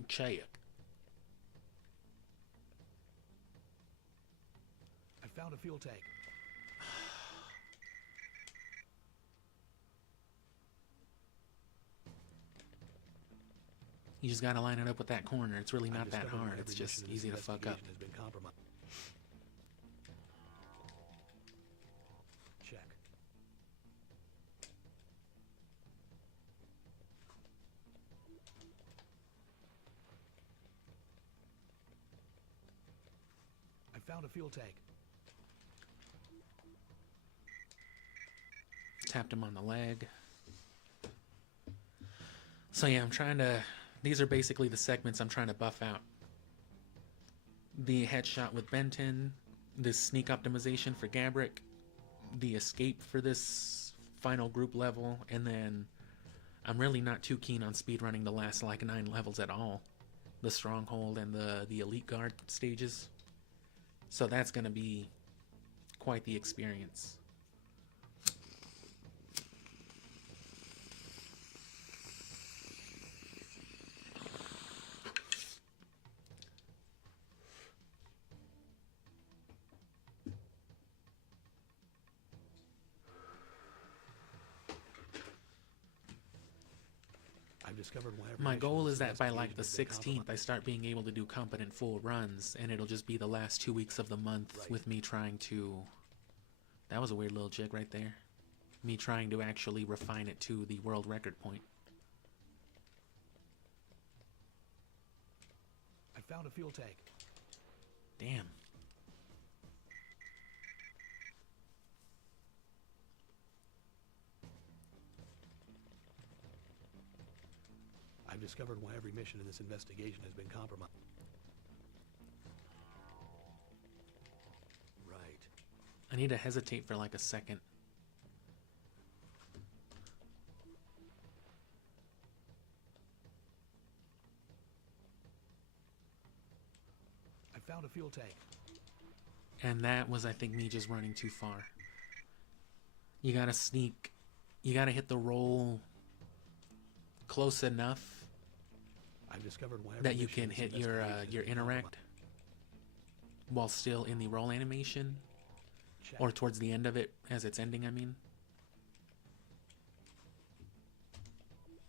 Check. I found a fuel tank. You just gotta line it up with that corner. It's really not that discovered why hard. every It's just mission in this easy to fuck up. investigation has been compromised. Check. I found a fuel tank. Tapped him on the leg. So yeah, I'm trying to... These are basically the segments I'm trying to buff out. The headshot with Benton, the sneak optimization for Gabrick, the escape for this final group level, and then I'm really not too keen on speedrunning the last like 9 levels at all. The Stronghold and the Elite Guard stages. So that's going to be quite the experience. Discovered why every My mission goal in is this that by like the investigation has been 16th I start being able to do competent full runs, and it'll just be the last 2 weeks of the month with me trying to... That was a weird little jig right there. Me trying to actually refine it to the world record point. I found a fuel tank. Damn. I've discovered why every mission in this investigation has been compromised. Right. I need to hesitate for like a second. I found a fuel tank. And that was, I think, me just running too far. You gotta sneak. You gotta hit the roll close enough I've discovered why every that you mission in can this hit your investigation has been interact while still in the roll animation, Check. or towards the end of it as it's ending, I mean.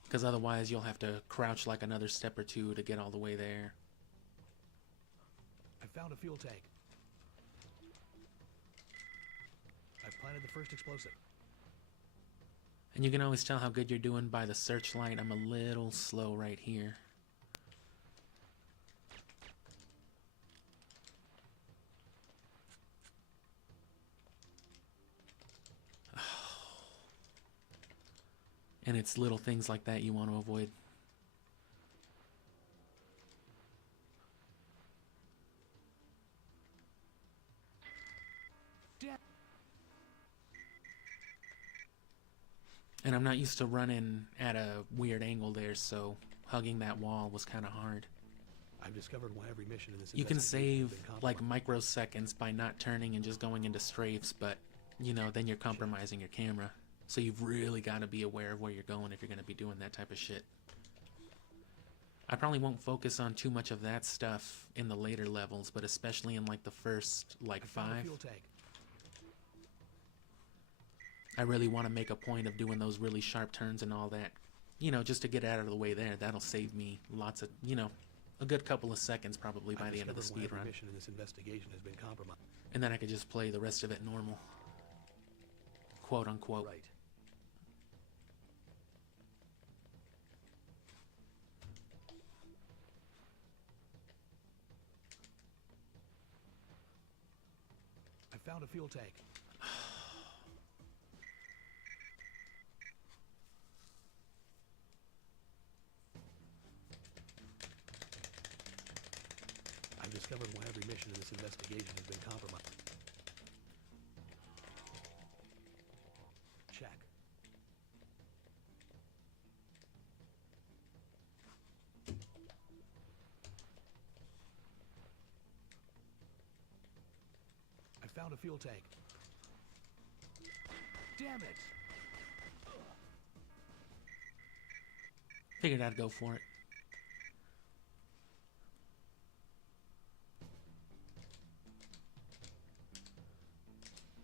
Because otherwise you'll have to crouch like another step or two to get all the way there. I found a fuel tank. I've planted the first explosive. And you can always tell how good you're doing by the searchlight. I'm a little slow right here. And it's little things like that you want to avoid. And I'm not used to running at a weird angle there, so hugging that wall was kind of hard. I've discovered why every mission in this You can investigation has save been like compromised. microseconds by not turning and just going into strafes, but you know, then you're compromising your camera. So you've really got to be aware of where you're going if you're going to be doing that type of shit. I probably won't focus on too much of that stuff in the later levels, but especially in like the first like I found a 5. fuel tank. I really want to make a point of doing those really sharp turns and all that, you know, just to get out of the way there. That'll save me lots of, you know, a good couple of seconds probably by I've the end of the discovered why every speedrun. mission in this investigation has been compromised. And then I could just play the rest of it normal. Quote unquote. Right. I found a fuel tank. I've discovered why every mission in this investigation has been compromised. Check. found a fuel tank. Damn it! Figured I'd go for it.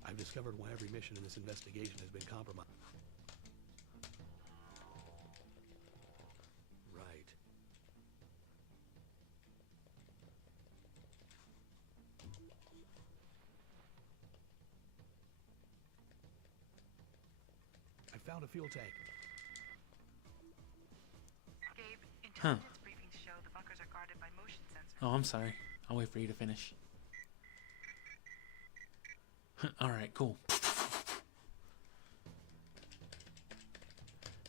I've discovered why every mission in this investigation has been compromised. Right. I found a fuel tank. Gabe, intelligence briefings show the bunkers are guarded by motion sensors. Oh, I'm sorry. I'll wait for you to finish. Alright, cool.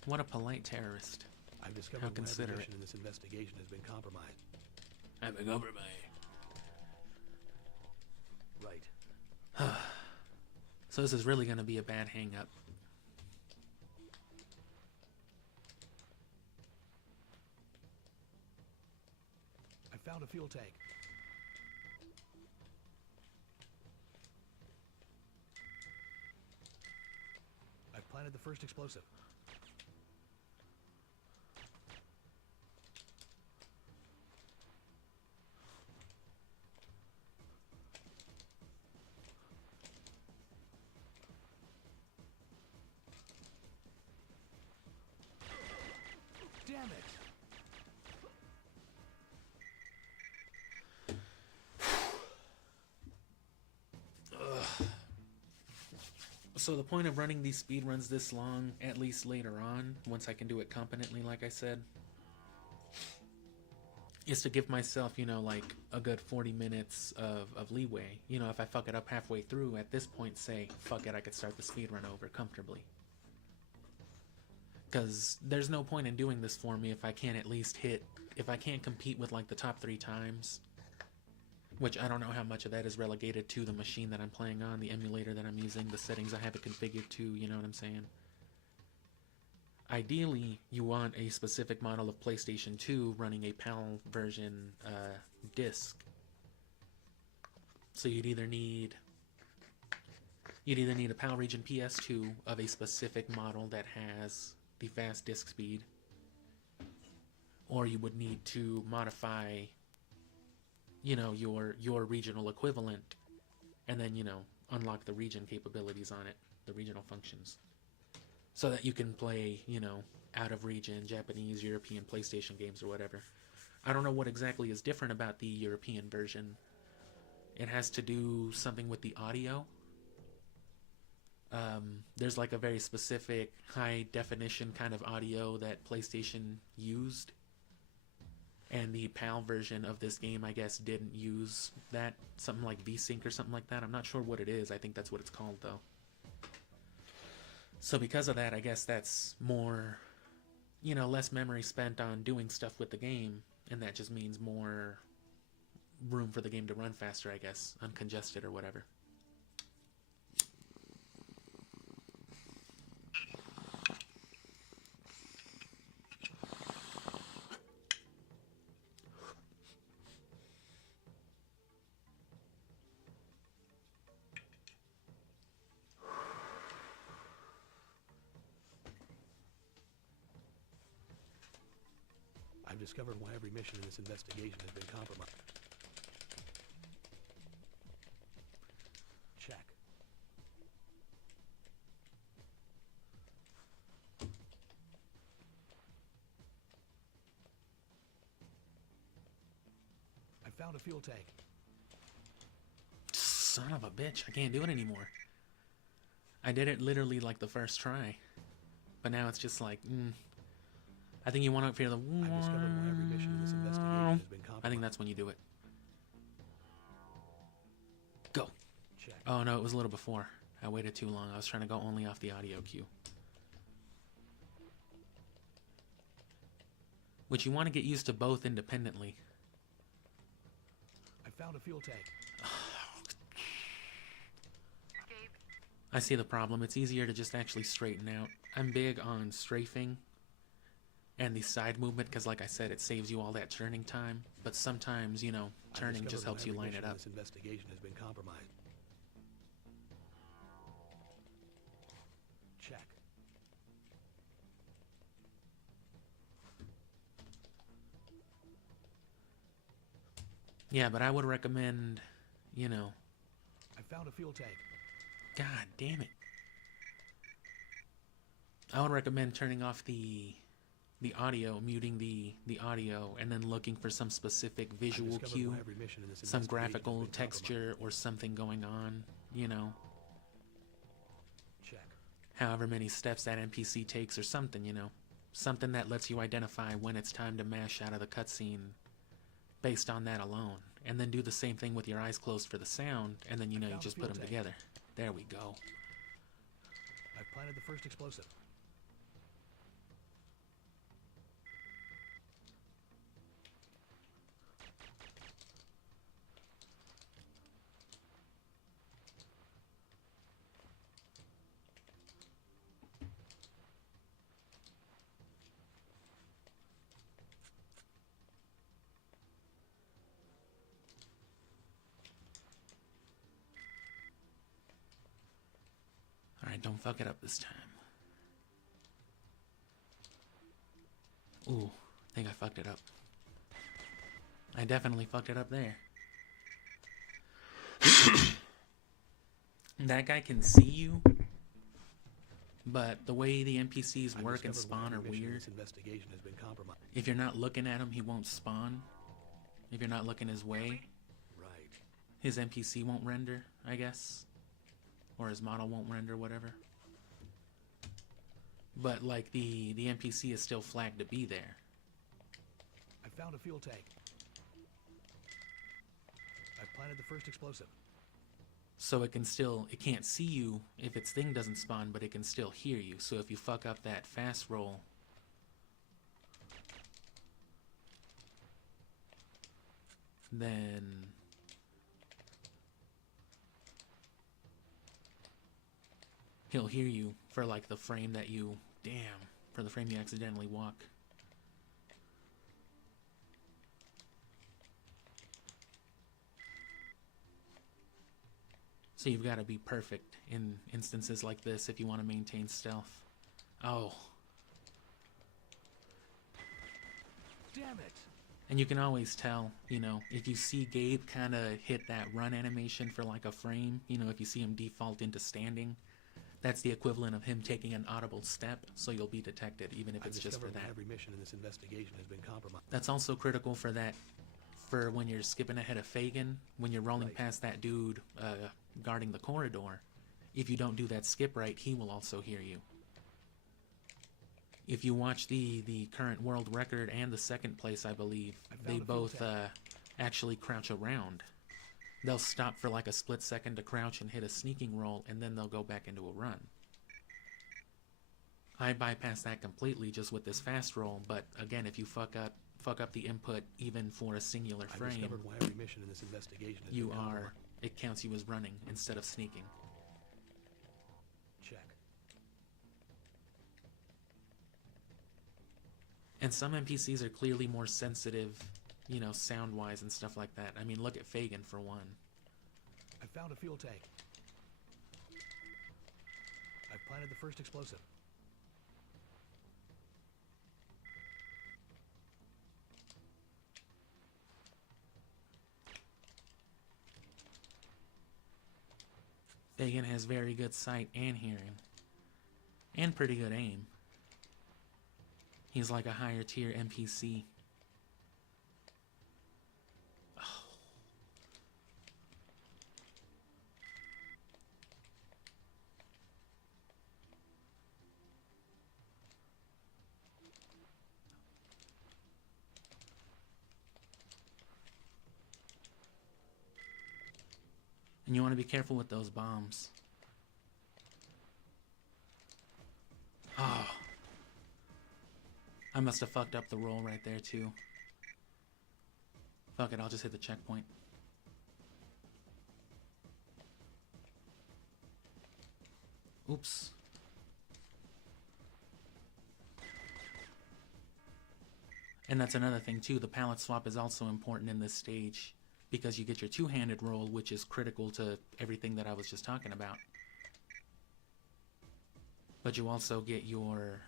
What a polite terrorist. I've discovered How why every considerate. mission in this investigation has been compromised. I've been over my... Right. So this is really going to be a bad hang-up. I found a fuel tank. I've planted the first explosive. Damn it! So the point of running these speedruns this long, at least later on, once I can do it competently, like I said, is to give myself, you know, like a good 40 minutes of leeway. You know, if I fuck it up halfway through, at this point say, fuck it, I could start the speedrun over comfortably. Because there's no point in doing this for me if I can't at least hit, if I can't compete with like the top 3 times, which I don't know how much of that is relegated to the machine that I'm playing on, the emulator that I'm using, the settings I have it configured to, you know what I'm saying? Ideally, you want a specific model of PlayStation 2 running a PAL version disc. So you'd either need a PAL region PS2 of a specific model that has the fast disk speed, or you would need to modify, you know, your regional equivalent, and then, you know, unlock the region capabilities on it, the regional functions, so that you can play, you know, out of region Japanese, European PlayStation games or whatever. I don't know what exactly is different about the European version. It has to do something with the audio. There's like a very specific high definition kind of audio that PlayStation used, and the PAL version of this game, I guess, didn't use that. Something like VSync or something like that. I'm not sure what it is. I think that's what it's called, though. So because of that, I guess that's more, you know, less memory spent on doing stuff with the game, and that just means more room for the game to run faster, I guess, uncongested or whatever. I've discovered why every mission in this investigation has been compromised. Check. I found a fuel tank. Son of a bitch, I can't do it anymore. I did it literally like the first try, but now it's just like, I think you want to hear the. I've discovered why every mission in this investigation has been compromised. I think that's when you do it. Go. Check. Oh no, it was a little before. I waited too long. I was trying to go only off the audio cue. Which you want to get used to both independently. I found a fuel tank. Gabe, I see the problem. It's easier to just actually straighten out. I'm big on strafing and the side movement because, like I said, it saves you all that turning time. But sometimes, you know, turning just helps you line it up. This investigation has been compromised. Yeah, but I would recommend, you know... I found a fuel tank. God damn it. I would recommend turning off the audio, muting the audio, and then looking for some specific visual cue, some graphical texture or something going on, you know. Check. However many steps that NPC takes or something, you know. Something that lets you identify when it's time to mash out of the cutscene based on that alone. And then do the same thing with your eyes closed for the sound, and then, you know, you just put them together. There we go. I've planted the first explosive. Alright, don't fuck it up this time. Ooh, I think I fucked it up. I definitely fucked it up there. That guy can see you, but the way the NPCs work and spawn are weird. If you're not looking at him, he won't spawn. If you're not looking his way, his NPC won't render, I guess. Or his model won't render, whatever. But, like, the NPC is still flagged to be there. I found a fuel tank. I've planted the first explosive. So it can't see you if its thing doesn't spawn, but it can still hear you. So if you fuck up that fast roll, then he'll hear you for like the frame that you, for the frame you accidentally walk. So you've got to be perfect in instances like this if you want to maintain stealth. Oh. Damn it. And you can always tell, you know, if you see Gabe kind of hit that run animation for like a frame, you know, if you see him default into standing, that's the equivalent of him taking an audible step, so you'll be detected, even if it's just for that. Every mission in this investigation has been compromised. That's also critical for that, for when you're skipping ahead of Fagin, when you're rolling past that dude guarding the corridor. If you don't do that skip right, he will also hear you. If you watch the current world record and the second place, I believe, they both actually crouch around. They'll stop for like a split second to crouch and hit a sneaking roll, and then they'll go back into a run. I bypass that completely just with this fast roll, but again, if you fuck up the input even for a singular frame, why every mission in this investigation has it counts you as running instead of sneaking. Check. And some NPCs are clearly more sensitive, you know, sound-wise and stuff like that. I mean, look at Fagin for one. I found a fuel tank. I've planted the first explosive. Fagin has very good sight and hearing. And pretty good aim. He's like a higher tier NPC. Oh. And you want to be careful with those bombs. Oh. I must have fucked up the roll right there too. Fuck it, I'll just hit the checkpoint. Oops. And that's another thing too, the palette swap is also important in this stage, because you get your two-handed roll, which is critical to everything that I was just talking about. But you also get your,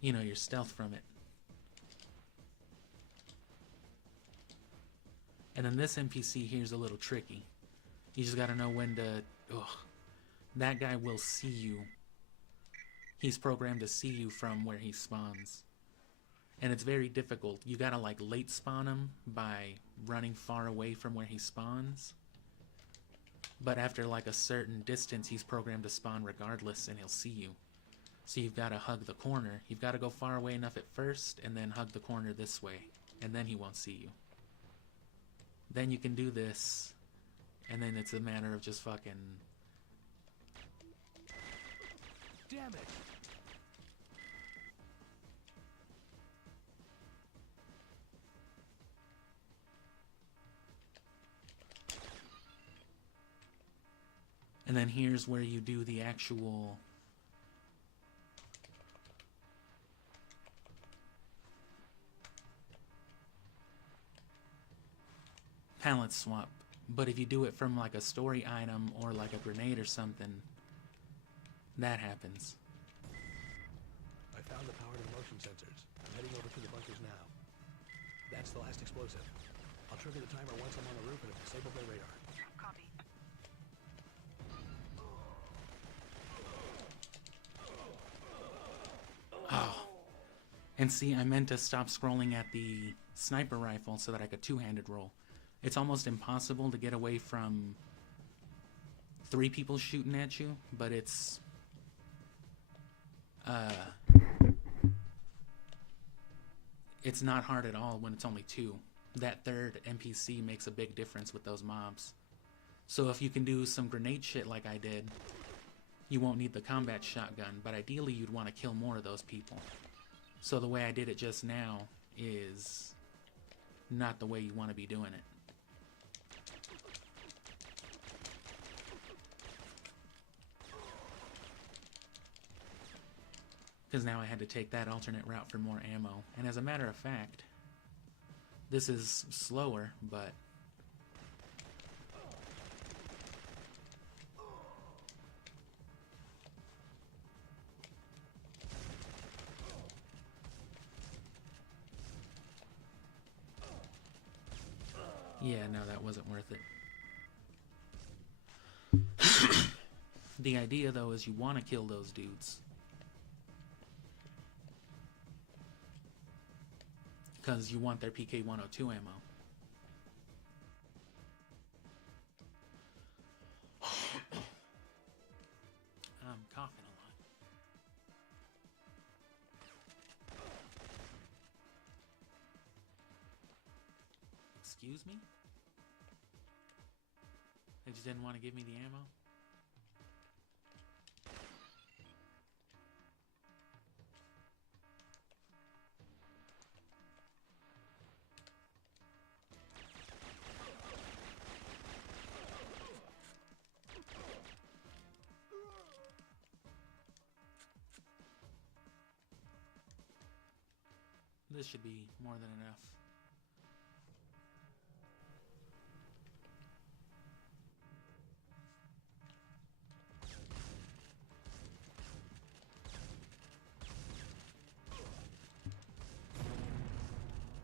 you know, your stealth from it. And then this NPC here is a little tricky. You just gotta know when to... Ugh. That guy will see you. He's programmed to see you from where he spawns. And it's very difficult. You gotta like late spawn him by running far away from where he spawns. But after like a certain distance, he's programmed to spawn regardless and he'll see you. So you've gotta hug the corner. You've gotta go far away enough at first and then hug the corner this way. And then he won't see you. Then you can do this, and then it's a matter of just fucking... Damn it! And then here's where you do the actual... palette swap. But if you do it from like a story item or like a grenade or something, that happens. I found the power to the motion sensors. I'm heading over to the bunkers now. That's the last explosive. I'll trigger the timer once I'm on the roof and disable their radar. Copy. Oh. And see, I meant to stop scrolling at the sniper rifle so that I could two-handed roll. It's almost impossible to get away from 3 people shooting at you, but it's... it's not hard at all when it's only 2. That third NPC makes a big difference with those mobs. So if you can do some grenade shit like I did, you won't need the combat shotgun, but ideally you'd want to kill more of those people. So the way I did it just now is not the way you want to be doing it. Because now I had to take that alternate route for more ammo. And as a matter of fact, this is slower, but... yeah, no, that wasn't worth it. The idea, though, is you want to kill those dudes. Because you want their PK-102 ammo. I'm coughing a lot. Excuse me? They just didn't want to give me the ammo? This should be more than enough.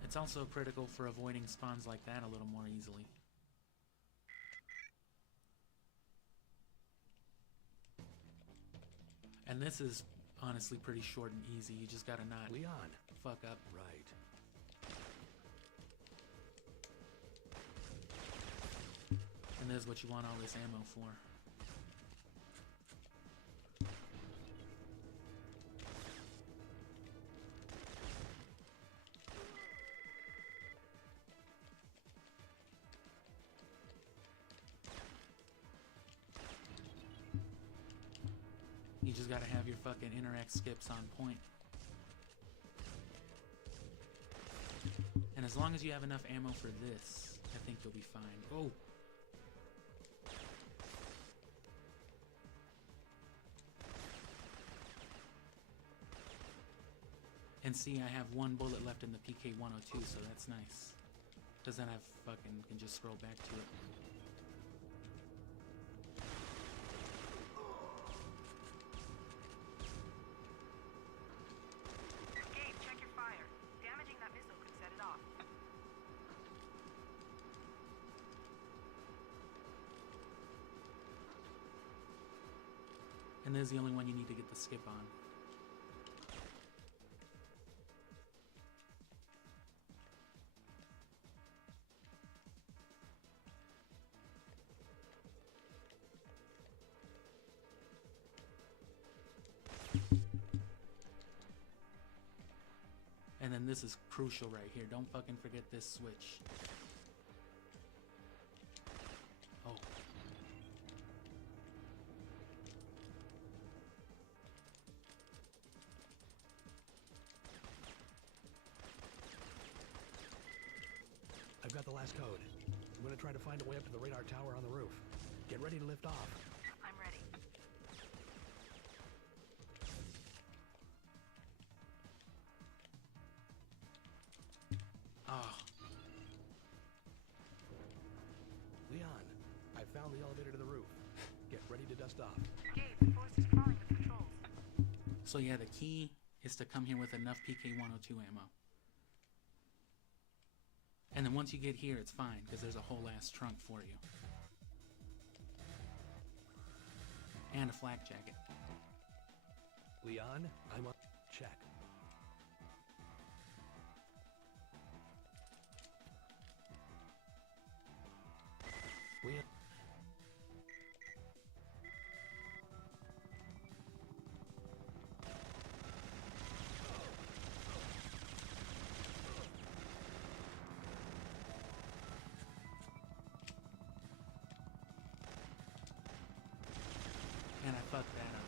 It's also critical for avoiding spawns like that a little more easily. And this is honestly pretty short and easy. You just gotta not Leon. fuck up. Right. And there's what you want all this ammo for. You just gotta have your fucking interact skips on point. And as long as you have enough ammo for this, I think you'll be fine. Oh! And see, I have 1 bullet left in the PK-102, so that's nice. Because then I fucking can just scroll back to it. Gabe, check your fire. Damaging that missile could set it off. And this is the only one you need to get the skip on. And then this is crucial right here. Don't fucking forget this switch. Oh. I've got the last code. I'm gonna try to find a way up to the radar tower on the roof. Get ready to lift off. I'm ready. Ah. Leon, I found the elevator to the roof. Get ready to dust off. Gabe, the force is crawling with patrols. So yeah, the key is to come here with enough PK-102 ammo. And then once you get here, it's fine, because there's a whole ass trunk for you. And a flak jacket. Leon, I'm on. Check. Leon. And I fucked that up.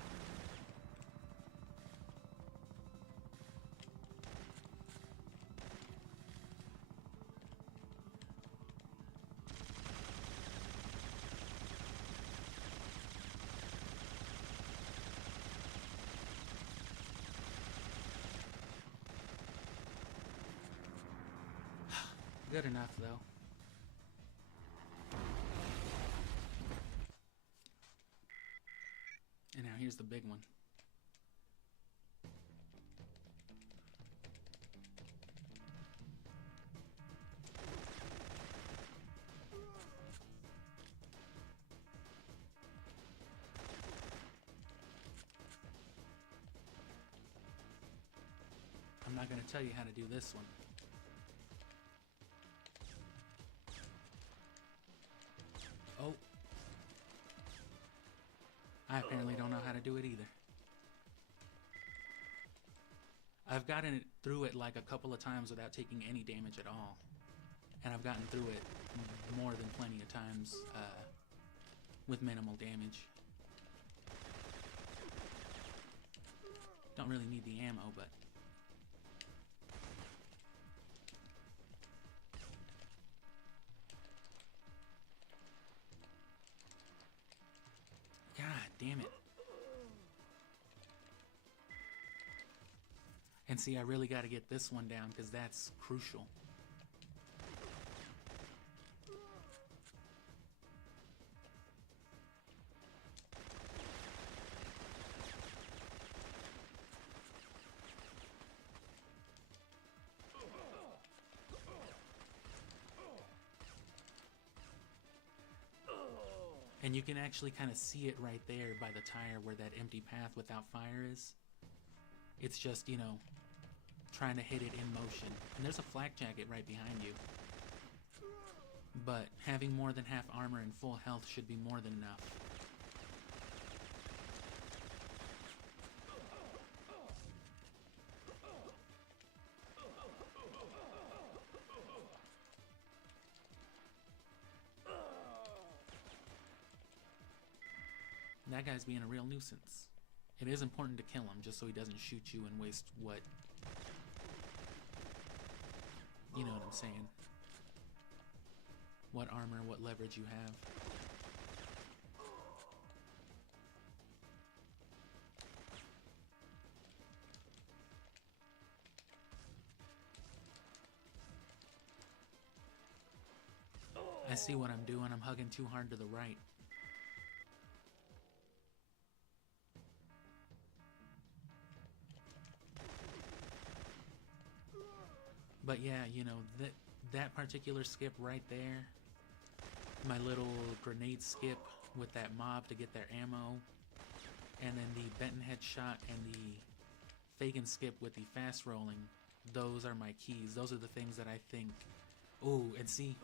Good enough, though. And now here's the big one. I'm not going to tell you how to do this one. Oh. I apparently don't know how to do it either. I've gotten it through it like a couple of times without taking any damage at all. And I've gotten through it more than plenty of times with minimal damage. Don't really need the ammo, but... God damn it. And see, I really got to get this one down because that's crucial. And you can actually kind of see it right there by the tire where that empty path without fire is. It's just, you know, trying to hit it in motion. And there's a flak jacket right behind you. But having more than half armor and full health should be more than enough. That guy's being a real nuisance. It is important to kill him just so he doesn't shoot you and waste what... You know what I'm saying. What armor, what leverage you have. I see what I'm doing. I'm hugging too hard to the right. But yeah, you know, that particular skip right there, my little grenade skip with that mob to get their ammo, and then the Benton headshot and the fake and skip with the fast rolling, those are my keys. Those are the things that I think, ooh, and see,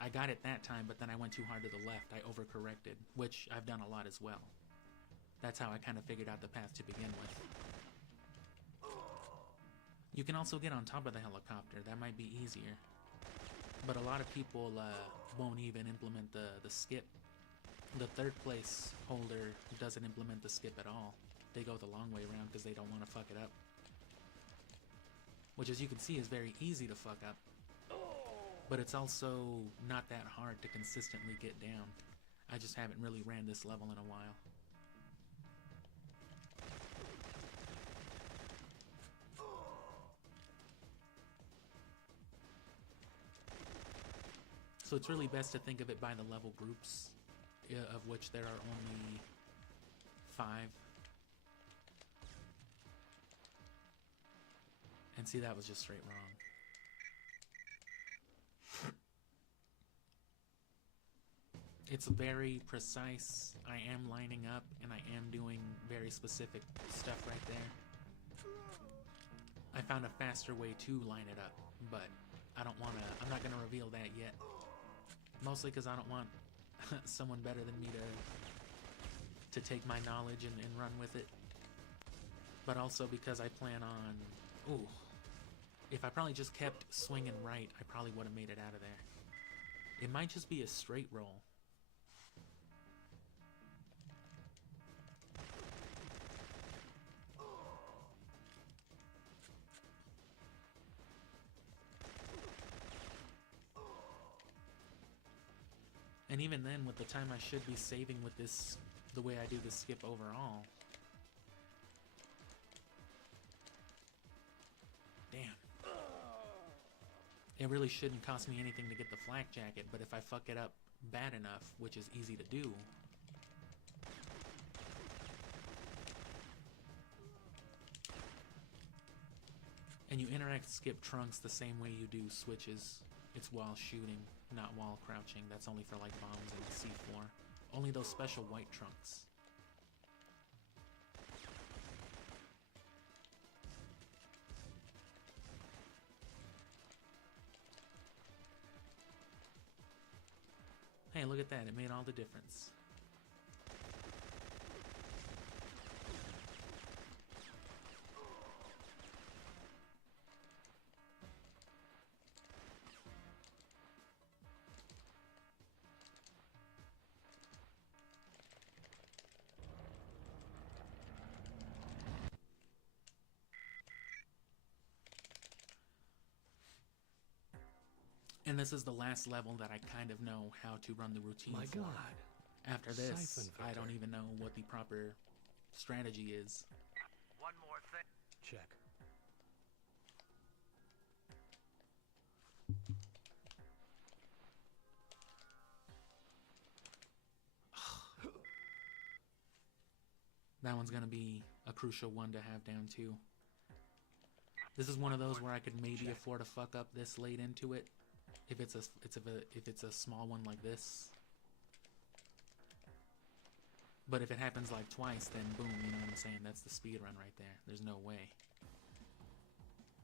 I got it that time, but then I went too hard to the left. I overcorrected, which I've done a lot as well. That's how I kind of figured out the path to begin with. You can also get on top of the helicopter. That might be easier. But a lot of people won't even implement the skip. The third place holder doesn't implement the skip at all. They go the long way around because they don't want to fuck it up. Which, as you can see, is very easy to fuck up. But it's also not that hard to consistently get down. I just haven't really ran this level in a while. So it's really best to think of it by the level groups, of which there are only 5. And see, that was just straight wrong. It's very precise. I am lining up, and I am doing very specific stuff right there. I found a faster way to line it up, but I'm not gonna reveal that yet. Mostly because I don't want someone better than me to take my knowledge and run with it. But also because I plan on... Ooh. If I probably just kept swinging right, I probably would have made it out of there. It might just be a straight roll. And even then, with the time I should be saving with this, the way I do the skip overall. Damn. It really shouldn't cost me anything to get the flak jacket, but if I fuck it up bad enough, which is easy to do. And you interact skip trunks the same way you do switches. It's while shooting, not while crouching. That's only for like bombs and C4. Only those special white trunks. Hey, look at that. It made all the difference. And this is the last level that I kind of know how to run the routine My for. God. After this, I Syphonfilter. don't even know what the proper strategy is. One more thing. Check. That one's gonna be a crucial one to have down too. This is one of those where I could maybe afford to fuck up this late into it. If it's a small one like this. But if it happens like twice, then boom, you know what I'm saying? That's the speed run right there. There's no way.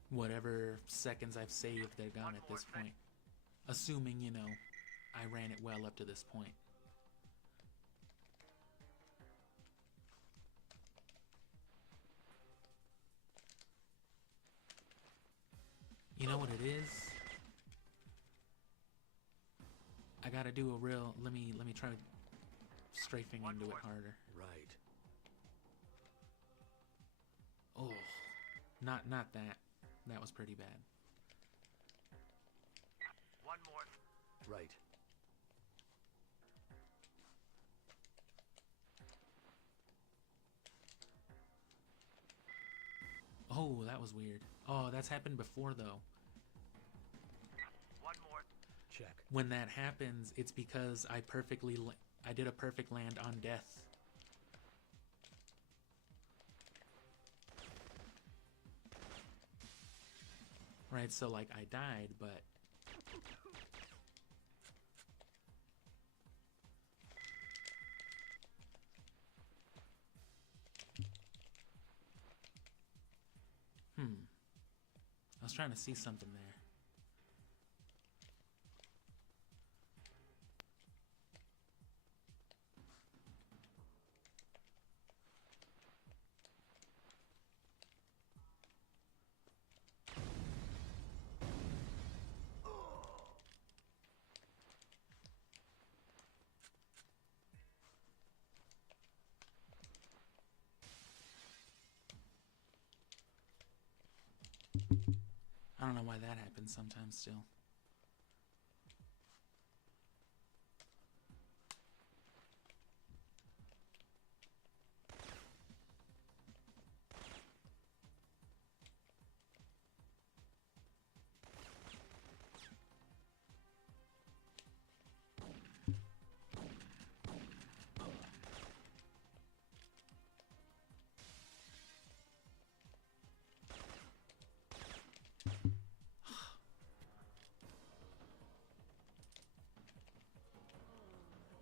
Whatever seconds I've saved, they're gone at this point. Assuming, you know, I ran it well up to this point. You know what it is? I gotta do a real, let me try strafing into it harder. Right. Oh, not that. That was pretty bad. One more. Right. Oh, that was weird. Oh, that's happened before though. One more. Check. When that happens, it's because I did a perfect land on death. Right, so like I died, but trying to see something there. I don't know why that happens sometimes still.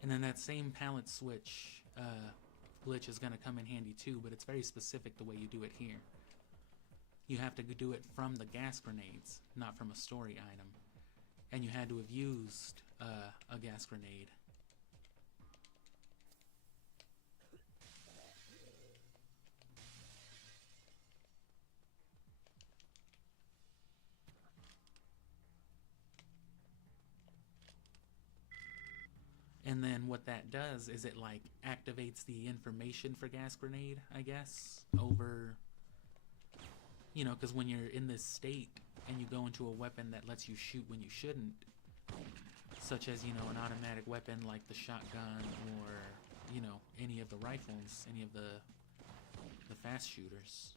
And then that same palette switch glitch is going to come in handy too, but it's very specific the way you do it here. You have to do it from the gas grenades, not from a story item. And you had to have used a gas grenade. And then what that does is it like activates the information for gas grenade, I guess, over, you know, because when you're in this state and you go into a weapon that lets you shoot when you shouldn't, such as, you know, an automatic weapon like the shotgun or, you know, any of the rifles, any of the fast shooters.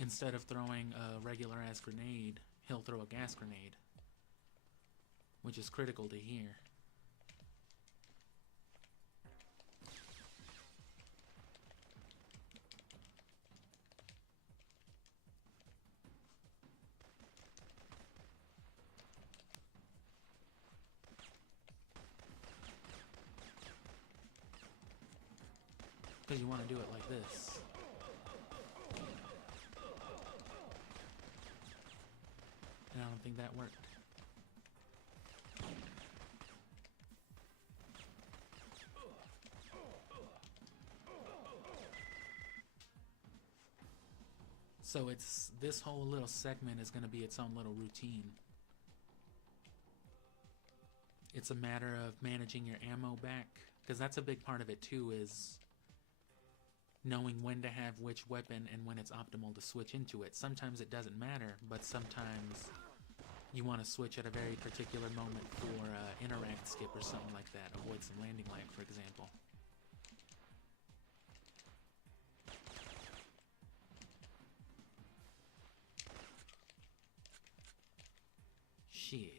Instead of throwing a regular ass grenade, he'll throw a gas grenade, which is critical to hear. Because you want to do it like this. And I don't think that worked. So it's, this whole little segment is going to be its own little routine. It's a matter of managing your ammo back, because that's a big part of it too, is knowing when to have which weapon and when it's optimal to switch into it. Sometimes it doesn't matter, but sometimes you want to switch at a very particular moment for interact skip or something like that. Avoid some landing lag, for example. Shit.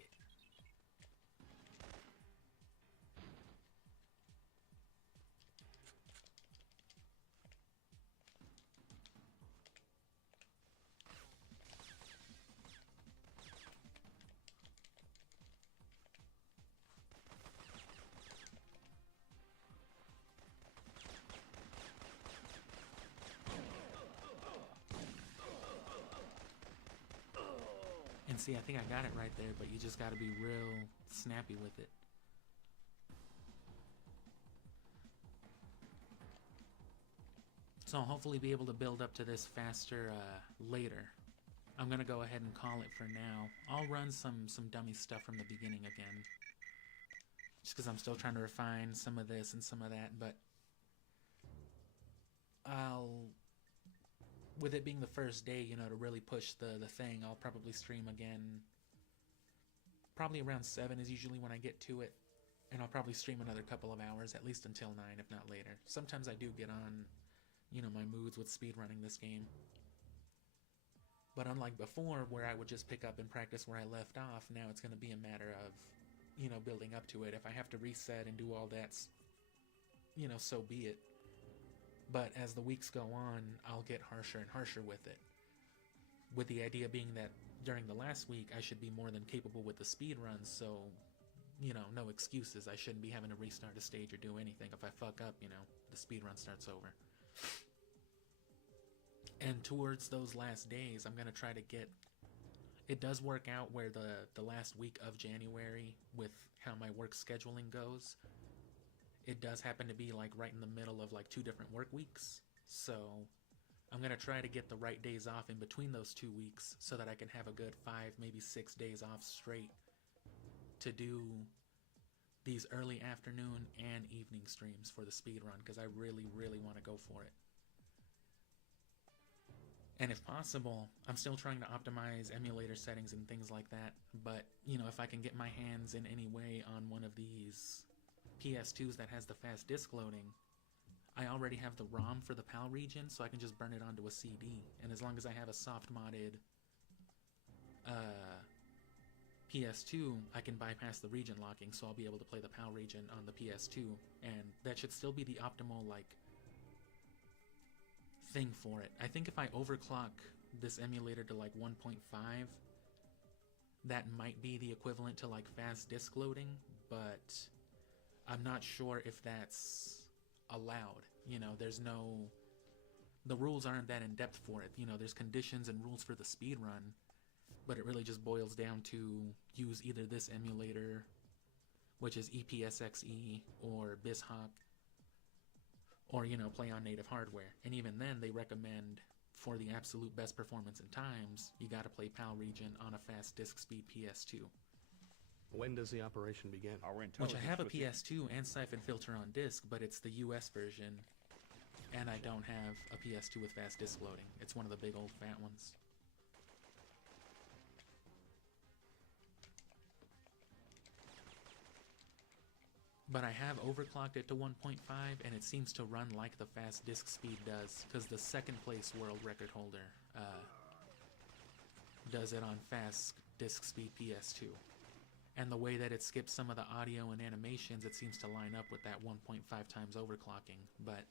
And see, I think I got it right there, but you just got to be real snappy with it. So I'll hopefully be able to build up to this faster later. I'm going to go ahead and call it for now. I'll run some dummy stuff from the beginning again. Just because I'm still trying to refine some of this and some of that, but with it being the first day, you know, to really push the thing, I'll probably stream again. Probably around 7 is usually when I get to it. And I'll probably stream another couple of hours, at least until 9, if not later. Sometimes I do get on, you know, my moods with speedrunning this game. But unlike before, where I would just pick up and practice where I left off, now it's going to be a matter of, you know, building up to it. If I have to reset and do all that, you know, so be it. But as the weeks go on, I'll get harsher and harsher with it. With the idea being that during the last week, I should be more than capable with the speedruns, so you know, no excuses. I shouldn't be having to restart a stage or do anything. If I fuck up, you know, the speedrun starts over. And towards those last days, I'm going to try to get... It does work out where the last week of January, with how my work scheduling goes, it does happen to be like right in the middle of like 2 different work weeks. So I'm going to try to get the right days off in between those 2 weeks so that I can have a good 5, maybe 6 days off straight to do these early afternoon and evening streams for the speedrun, because I really, really want to go for it. And if possible, I'm still trying to optimize emulator settings and things like that, but, you know, if I can get my hands in any way on one of these PS2s that has the fast disk loading, I already have the ROM for the PAL region, so I can just burn it onto a CD. And as long as I have a soft modded PS2, I can bypass the region locking, so I'll be able to play the PAL region on the PS2, and that should still be the optimal, like, thing for it. I think if I overclock this emulator to like 1.5, that might be the equivalent to like fast disk loading, but I'm not sure if that's allowed. You know, the rules aren't that in depth for it. You know, there's conditions and rules for the speedrun, but it really just boils down to use either this emulator, which is EPSXE or BizHawk, or, you know, play on native hardware. And even then, they recommend, for the absolute best performance and times, you gotta play PAL region on a fast disk speed PS2. When does the operation begin? Which I have a PS2 and Syphonfilter on disc, but it's the US version, and I don't have a PS2 with fast disk loading. It's one of the big old fat ones. But I have overclocked it to 1.5, and it seems to run like the fast disk speed does, because the second place world record holder does it on fast disk speed PS2. And the way that it skips some of the audio and animations, it seems to line up with that 1.5 times overclocking, but...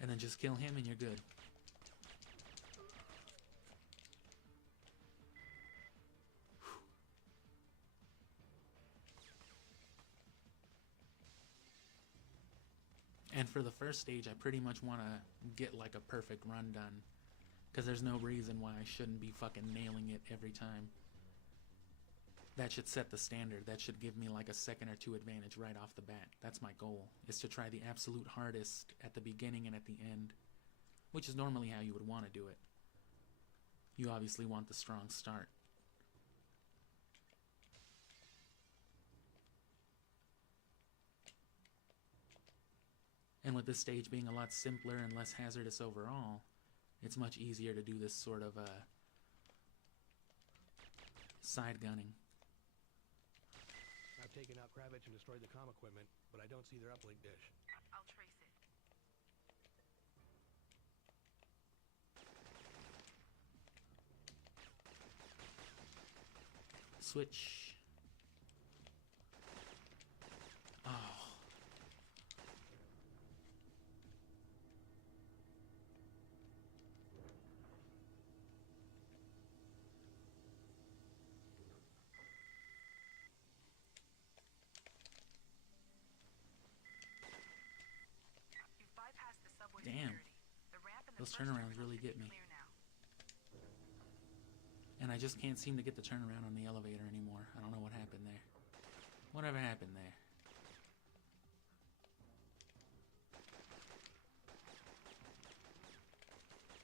And then just kill him and you're good. And for the first stage, I pretty much want to get like a perfect run done, because there's no reason why I shouldn't be fucking nailing it every time. That should set the standard. That should give me like a second or 2 advantage right off the bat. That's my goal, is to try the absolute hardest at the beginning and at the end, which is normally how you would want to do it. You obviously want the strong start. And with this stage being a lot simpler and less hazardous overall, it's much easier to do this sort of side gunning. I've taken out Kravitz and destroyed the comm equipment, but I don't see their uplink dish. I'll trace it. Switch. Oh. You've bypassed the subway Damn. security. The ramp and the Those first turnarounds terminal really should get be me. clear now. And I just can't seem to get the turnaround on the elevator anymore. I don't know what happened there. Whatever happened there?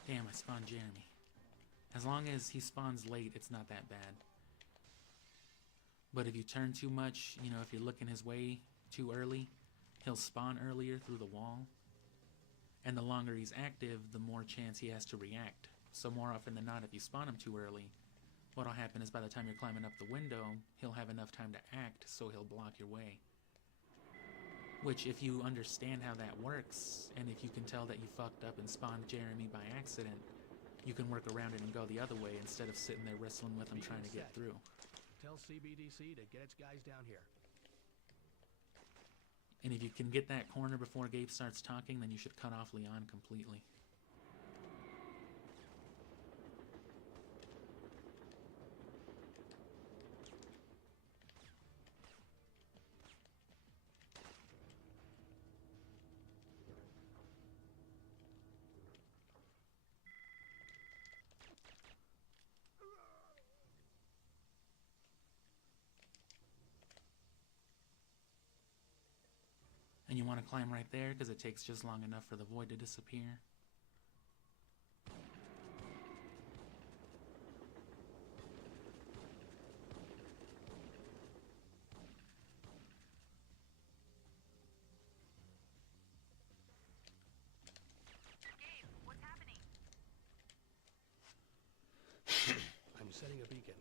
Damn, I spawned Jeremy. As long as he spawns late, it's not that bad. But if you turn too much, you know, if you're looking his way too early, he'll spawn earlier through the wall. And the longer he's active, the more chance he has to react. So more often than not, if you spawn him too early, what'll happen is by the time you're climbing up the window, he'll have enough time to act, so he'll block your way. Which, if you understand how that works, and if you can tell that you fucked up and spawned Jeremy by accident, you can work around it and go the other way instead of sitting there wrestling with him trying to get through. Tell CBDC to get its guys down here. And if you can get that corner before Gabe starts talking, then you should cut off Leon completely. And you want to climb right there because it takes just long enough for the void to disappear. Gabe, what's happening? I'm setting a beacon.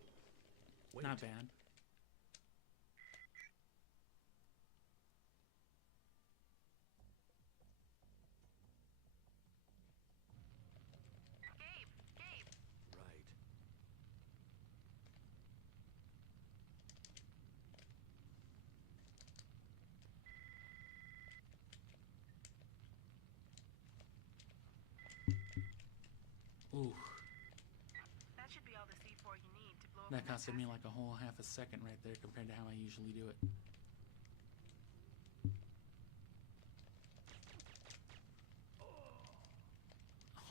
Wait. Not bad. Gabe, Gabe. Right. Ooh, That should be all the C4 you need to blow up that that costed me passage. like a whole half a second right there compared to how I usually do it.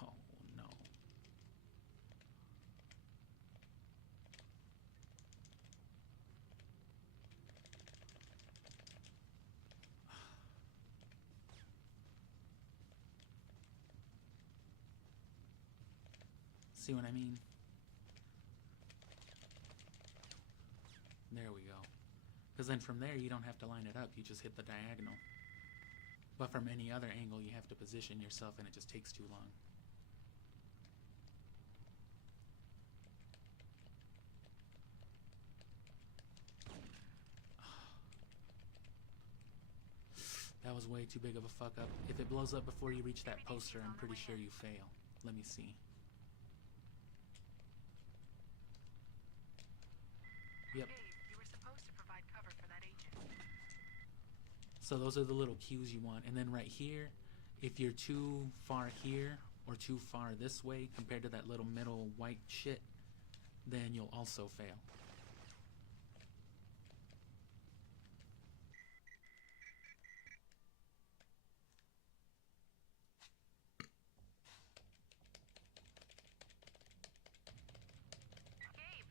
Oh no. See what I mean? There we go. Because then from there you don't have to line it up, you just hit the diagonal. But from any other angle you have to position yourself and it just takes too long. That was way too big of a fuck up. If it blows up before you reach that poster, I'm pretty sure you fail. Let me see. Yep. Gabe, you were supposed to provide cover for that agent. So those are the little cues you want. And then right here, if you're too far here or too far this way compared to that little middle white shit, then you'll also fail. Gabe,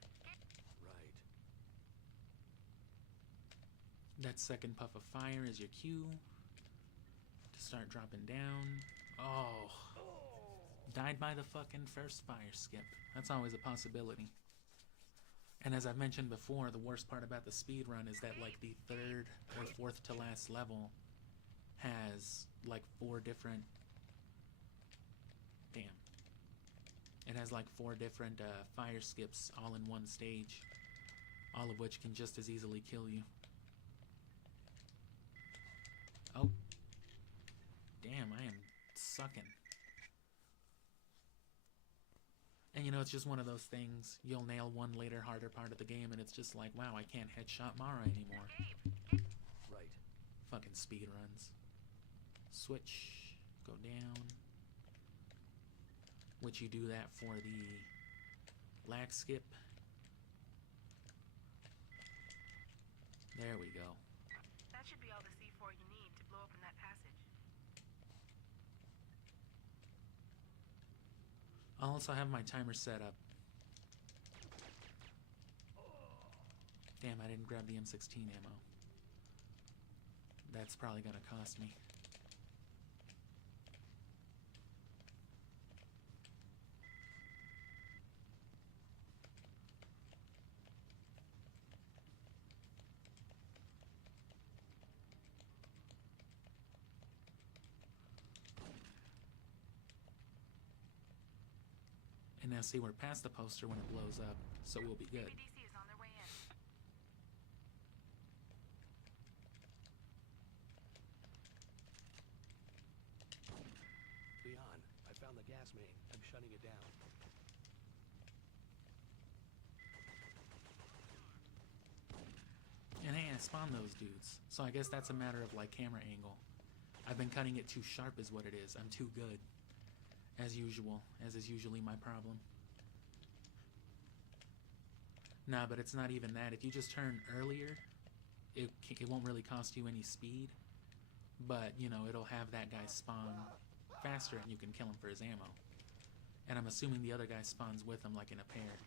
Right. That second puff of fire is your cue to start dropping down. Oh. Died by the fucking first fire skip. That's always a possibility. And as I've mentioned before, the worst part about the speed run is that like the third or fourth to last level has like 4 different... Damn. It has like 4 different fire skips all in one stage, all of which can just as easily kill you. Oh. Damn, I am sucking. And you know, it's just one of those things, you'll nail one later harder part of the game and it's just like, wow, I can't headshot Mara anymore. Right. Fucking speed runs. Switch, go down. Which you do that for the lag skip. There we go. that should be all the C4 you need to blow up in that passage. I'll also have my timer set up. Damn, I didn't grab the M16 ammo. That's probably gonna cost me. And now see, we're past the poster when it blows up, so we'll be good. BDC is on their way in. Leon, I found the gas main. I'm shutting it down. And hey, I spawned those dudes. So I guess that's a matter of like camera angle. I've been cutting it too sharp is what it is. I'm too good. As usual. As is usually my problem. Nah, but it's not even that. If you just turn earlier, it won't really cost you any speed. But, you know, it'll have that guy spawn faster and you can kill him for his ammo. And I'm assuming the other guy spawns with him like in a pair.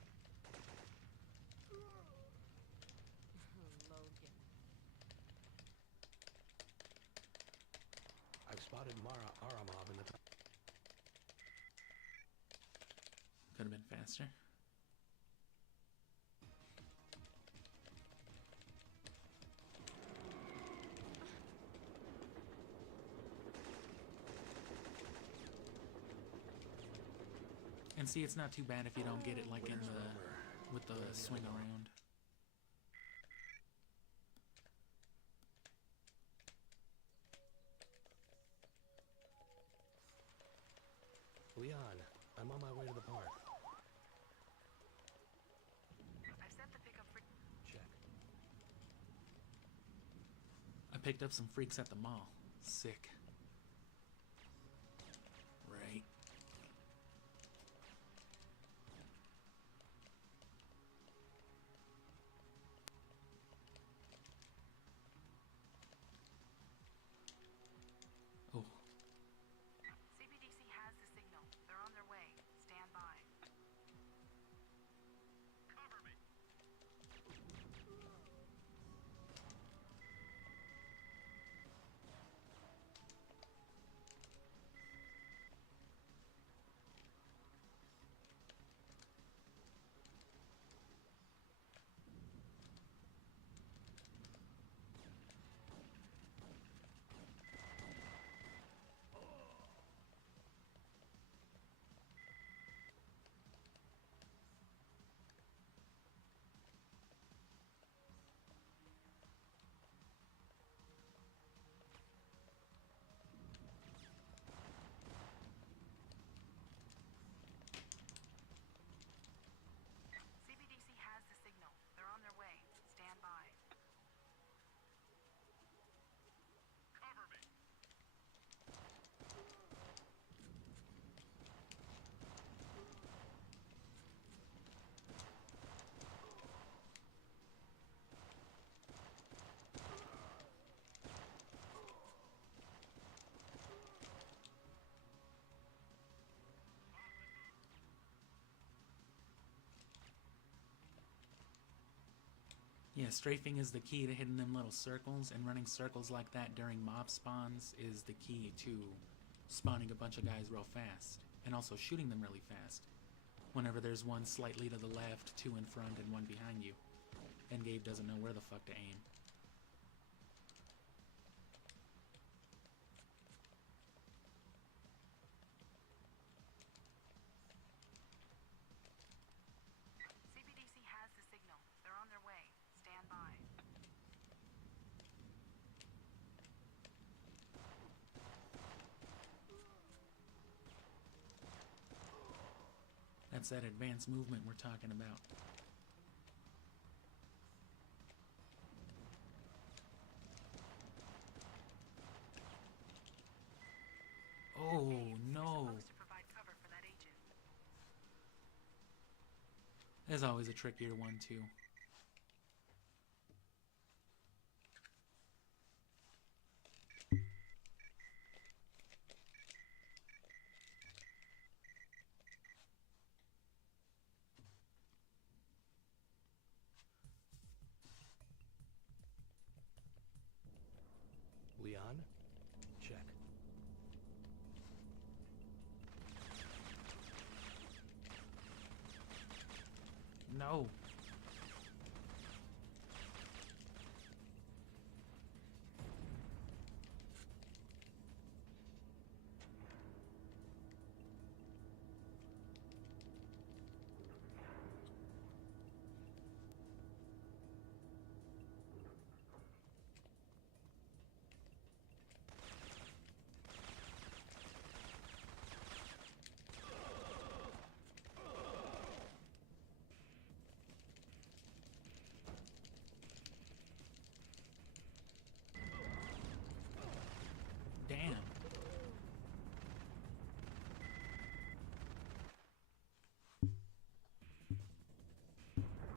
spotted Mara Aramov in the top. Could have been faster. And see, it's not too bad if you don't get it like in the with the swing around. Leon, I'm on my way to the park. I've set the pickup for... Check. I picked up some freaks at the mall. Sick. Right. Oh. CBDC has the signal. They're on their way. Stand by. Cover me. CBDC has the signal. They're on their way. Stand by. Cover me. Yeah, strafing is the key to hitting them little circles, and running circles like that during mob spawns is the key to spawning a bunch of guys real fast, and also shooting them really fast. Whenever there's one slightly to the left, two in front, and one behind you, and Gabe doesn't know where the fuck to aim. CBDC has the signal. They're on their way. Stand by. That's that advanced movement we're talking about. Oh, no. Supposed to provide cover for that agent. There's always a trickier one, too.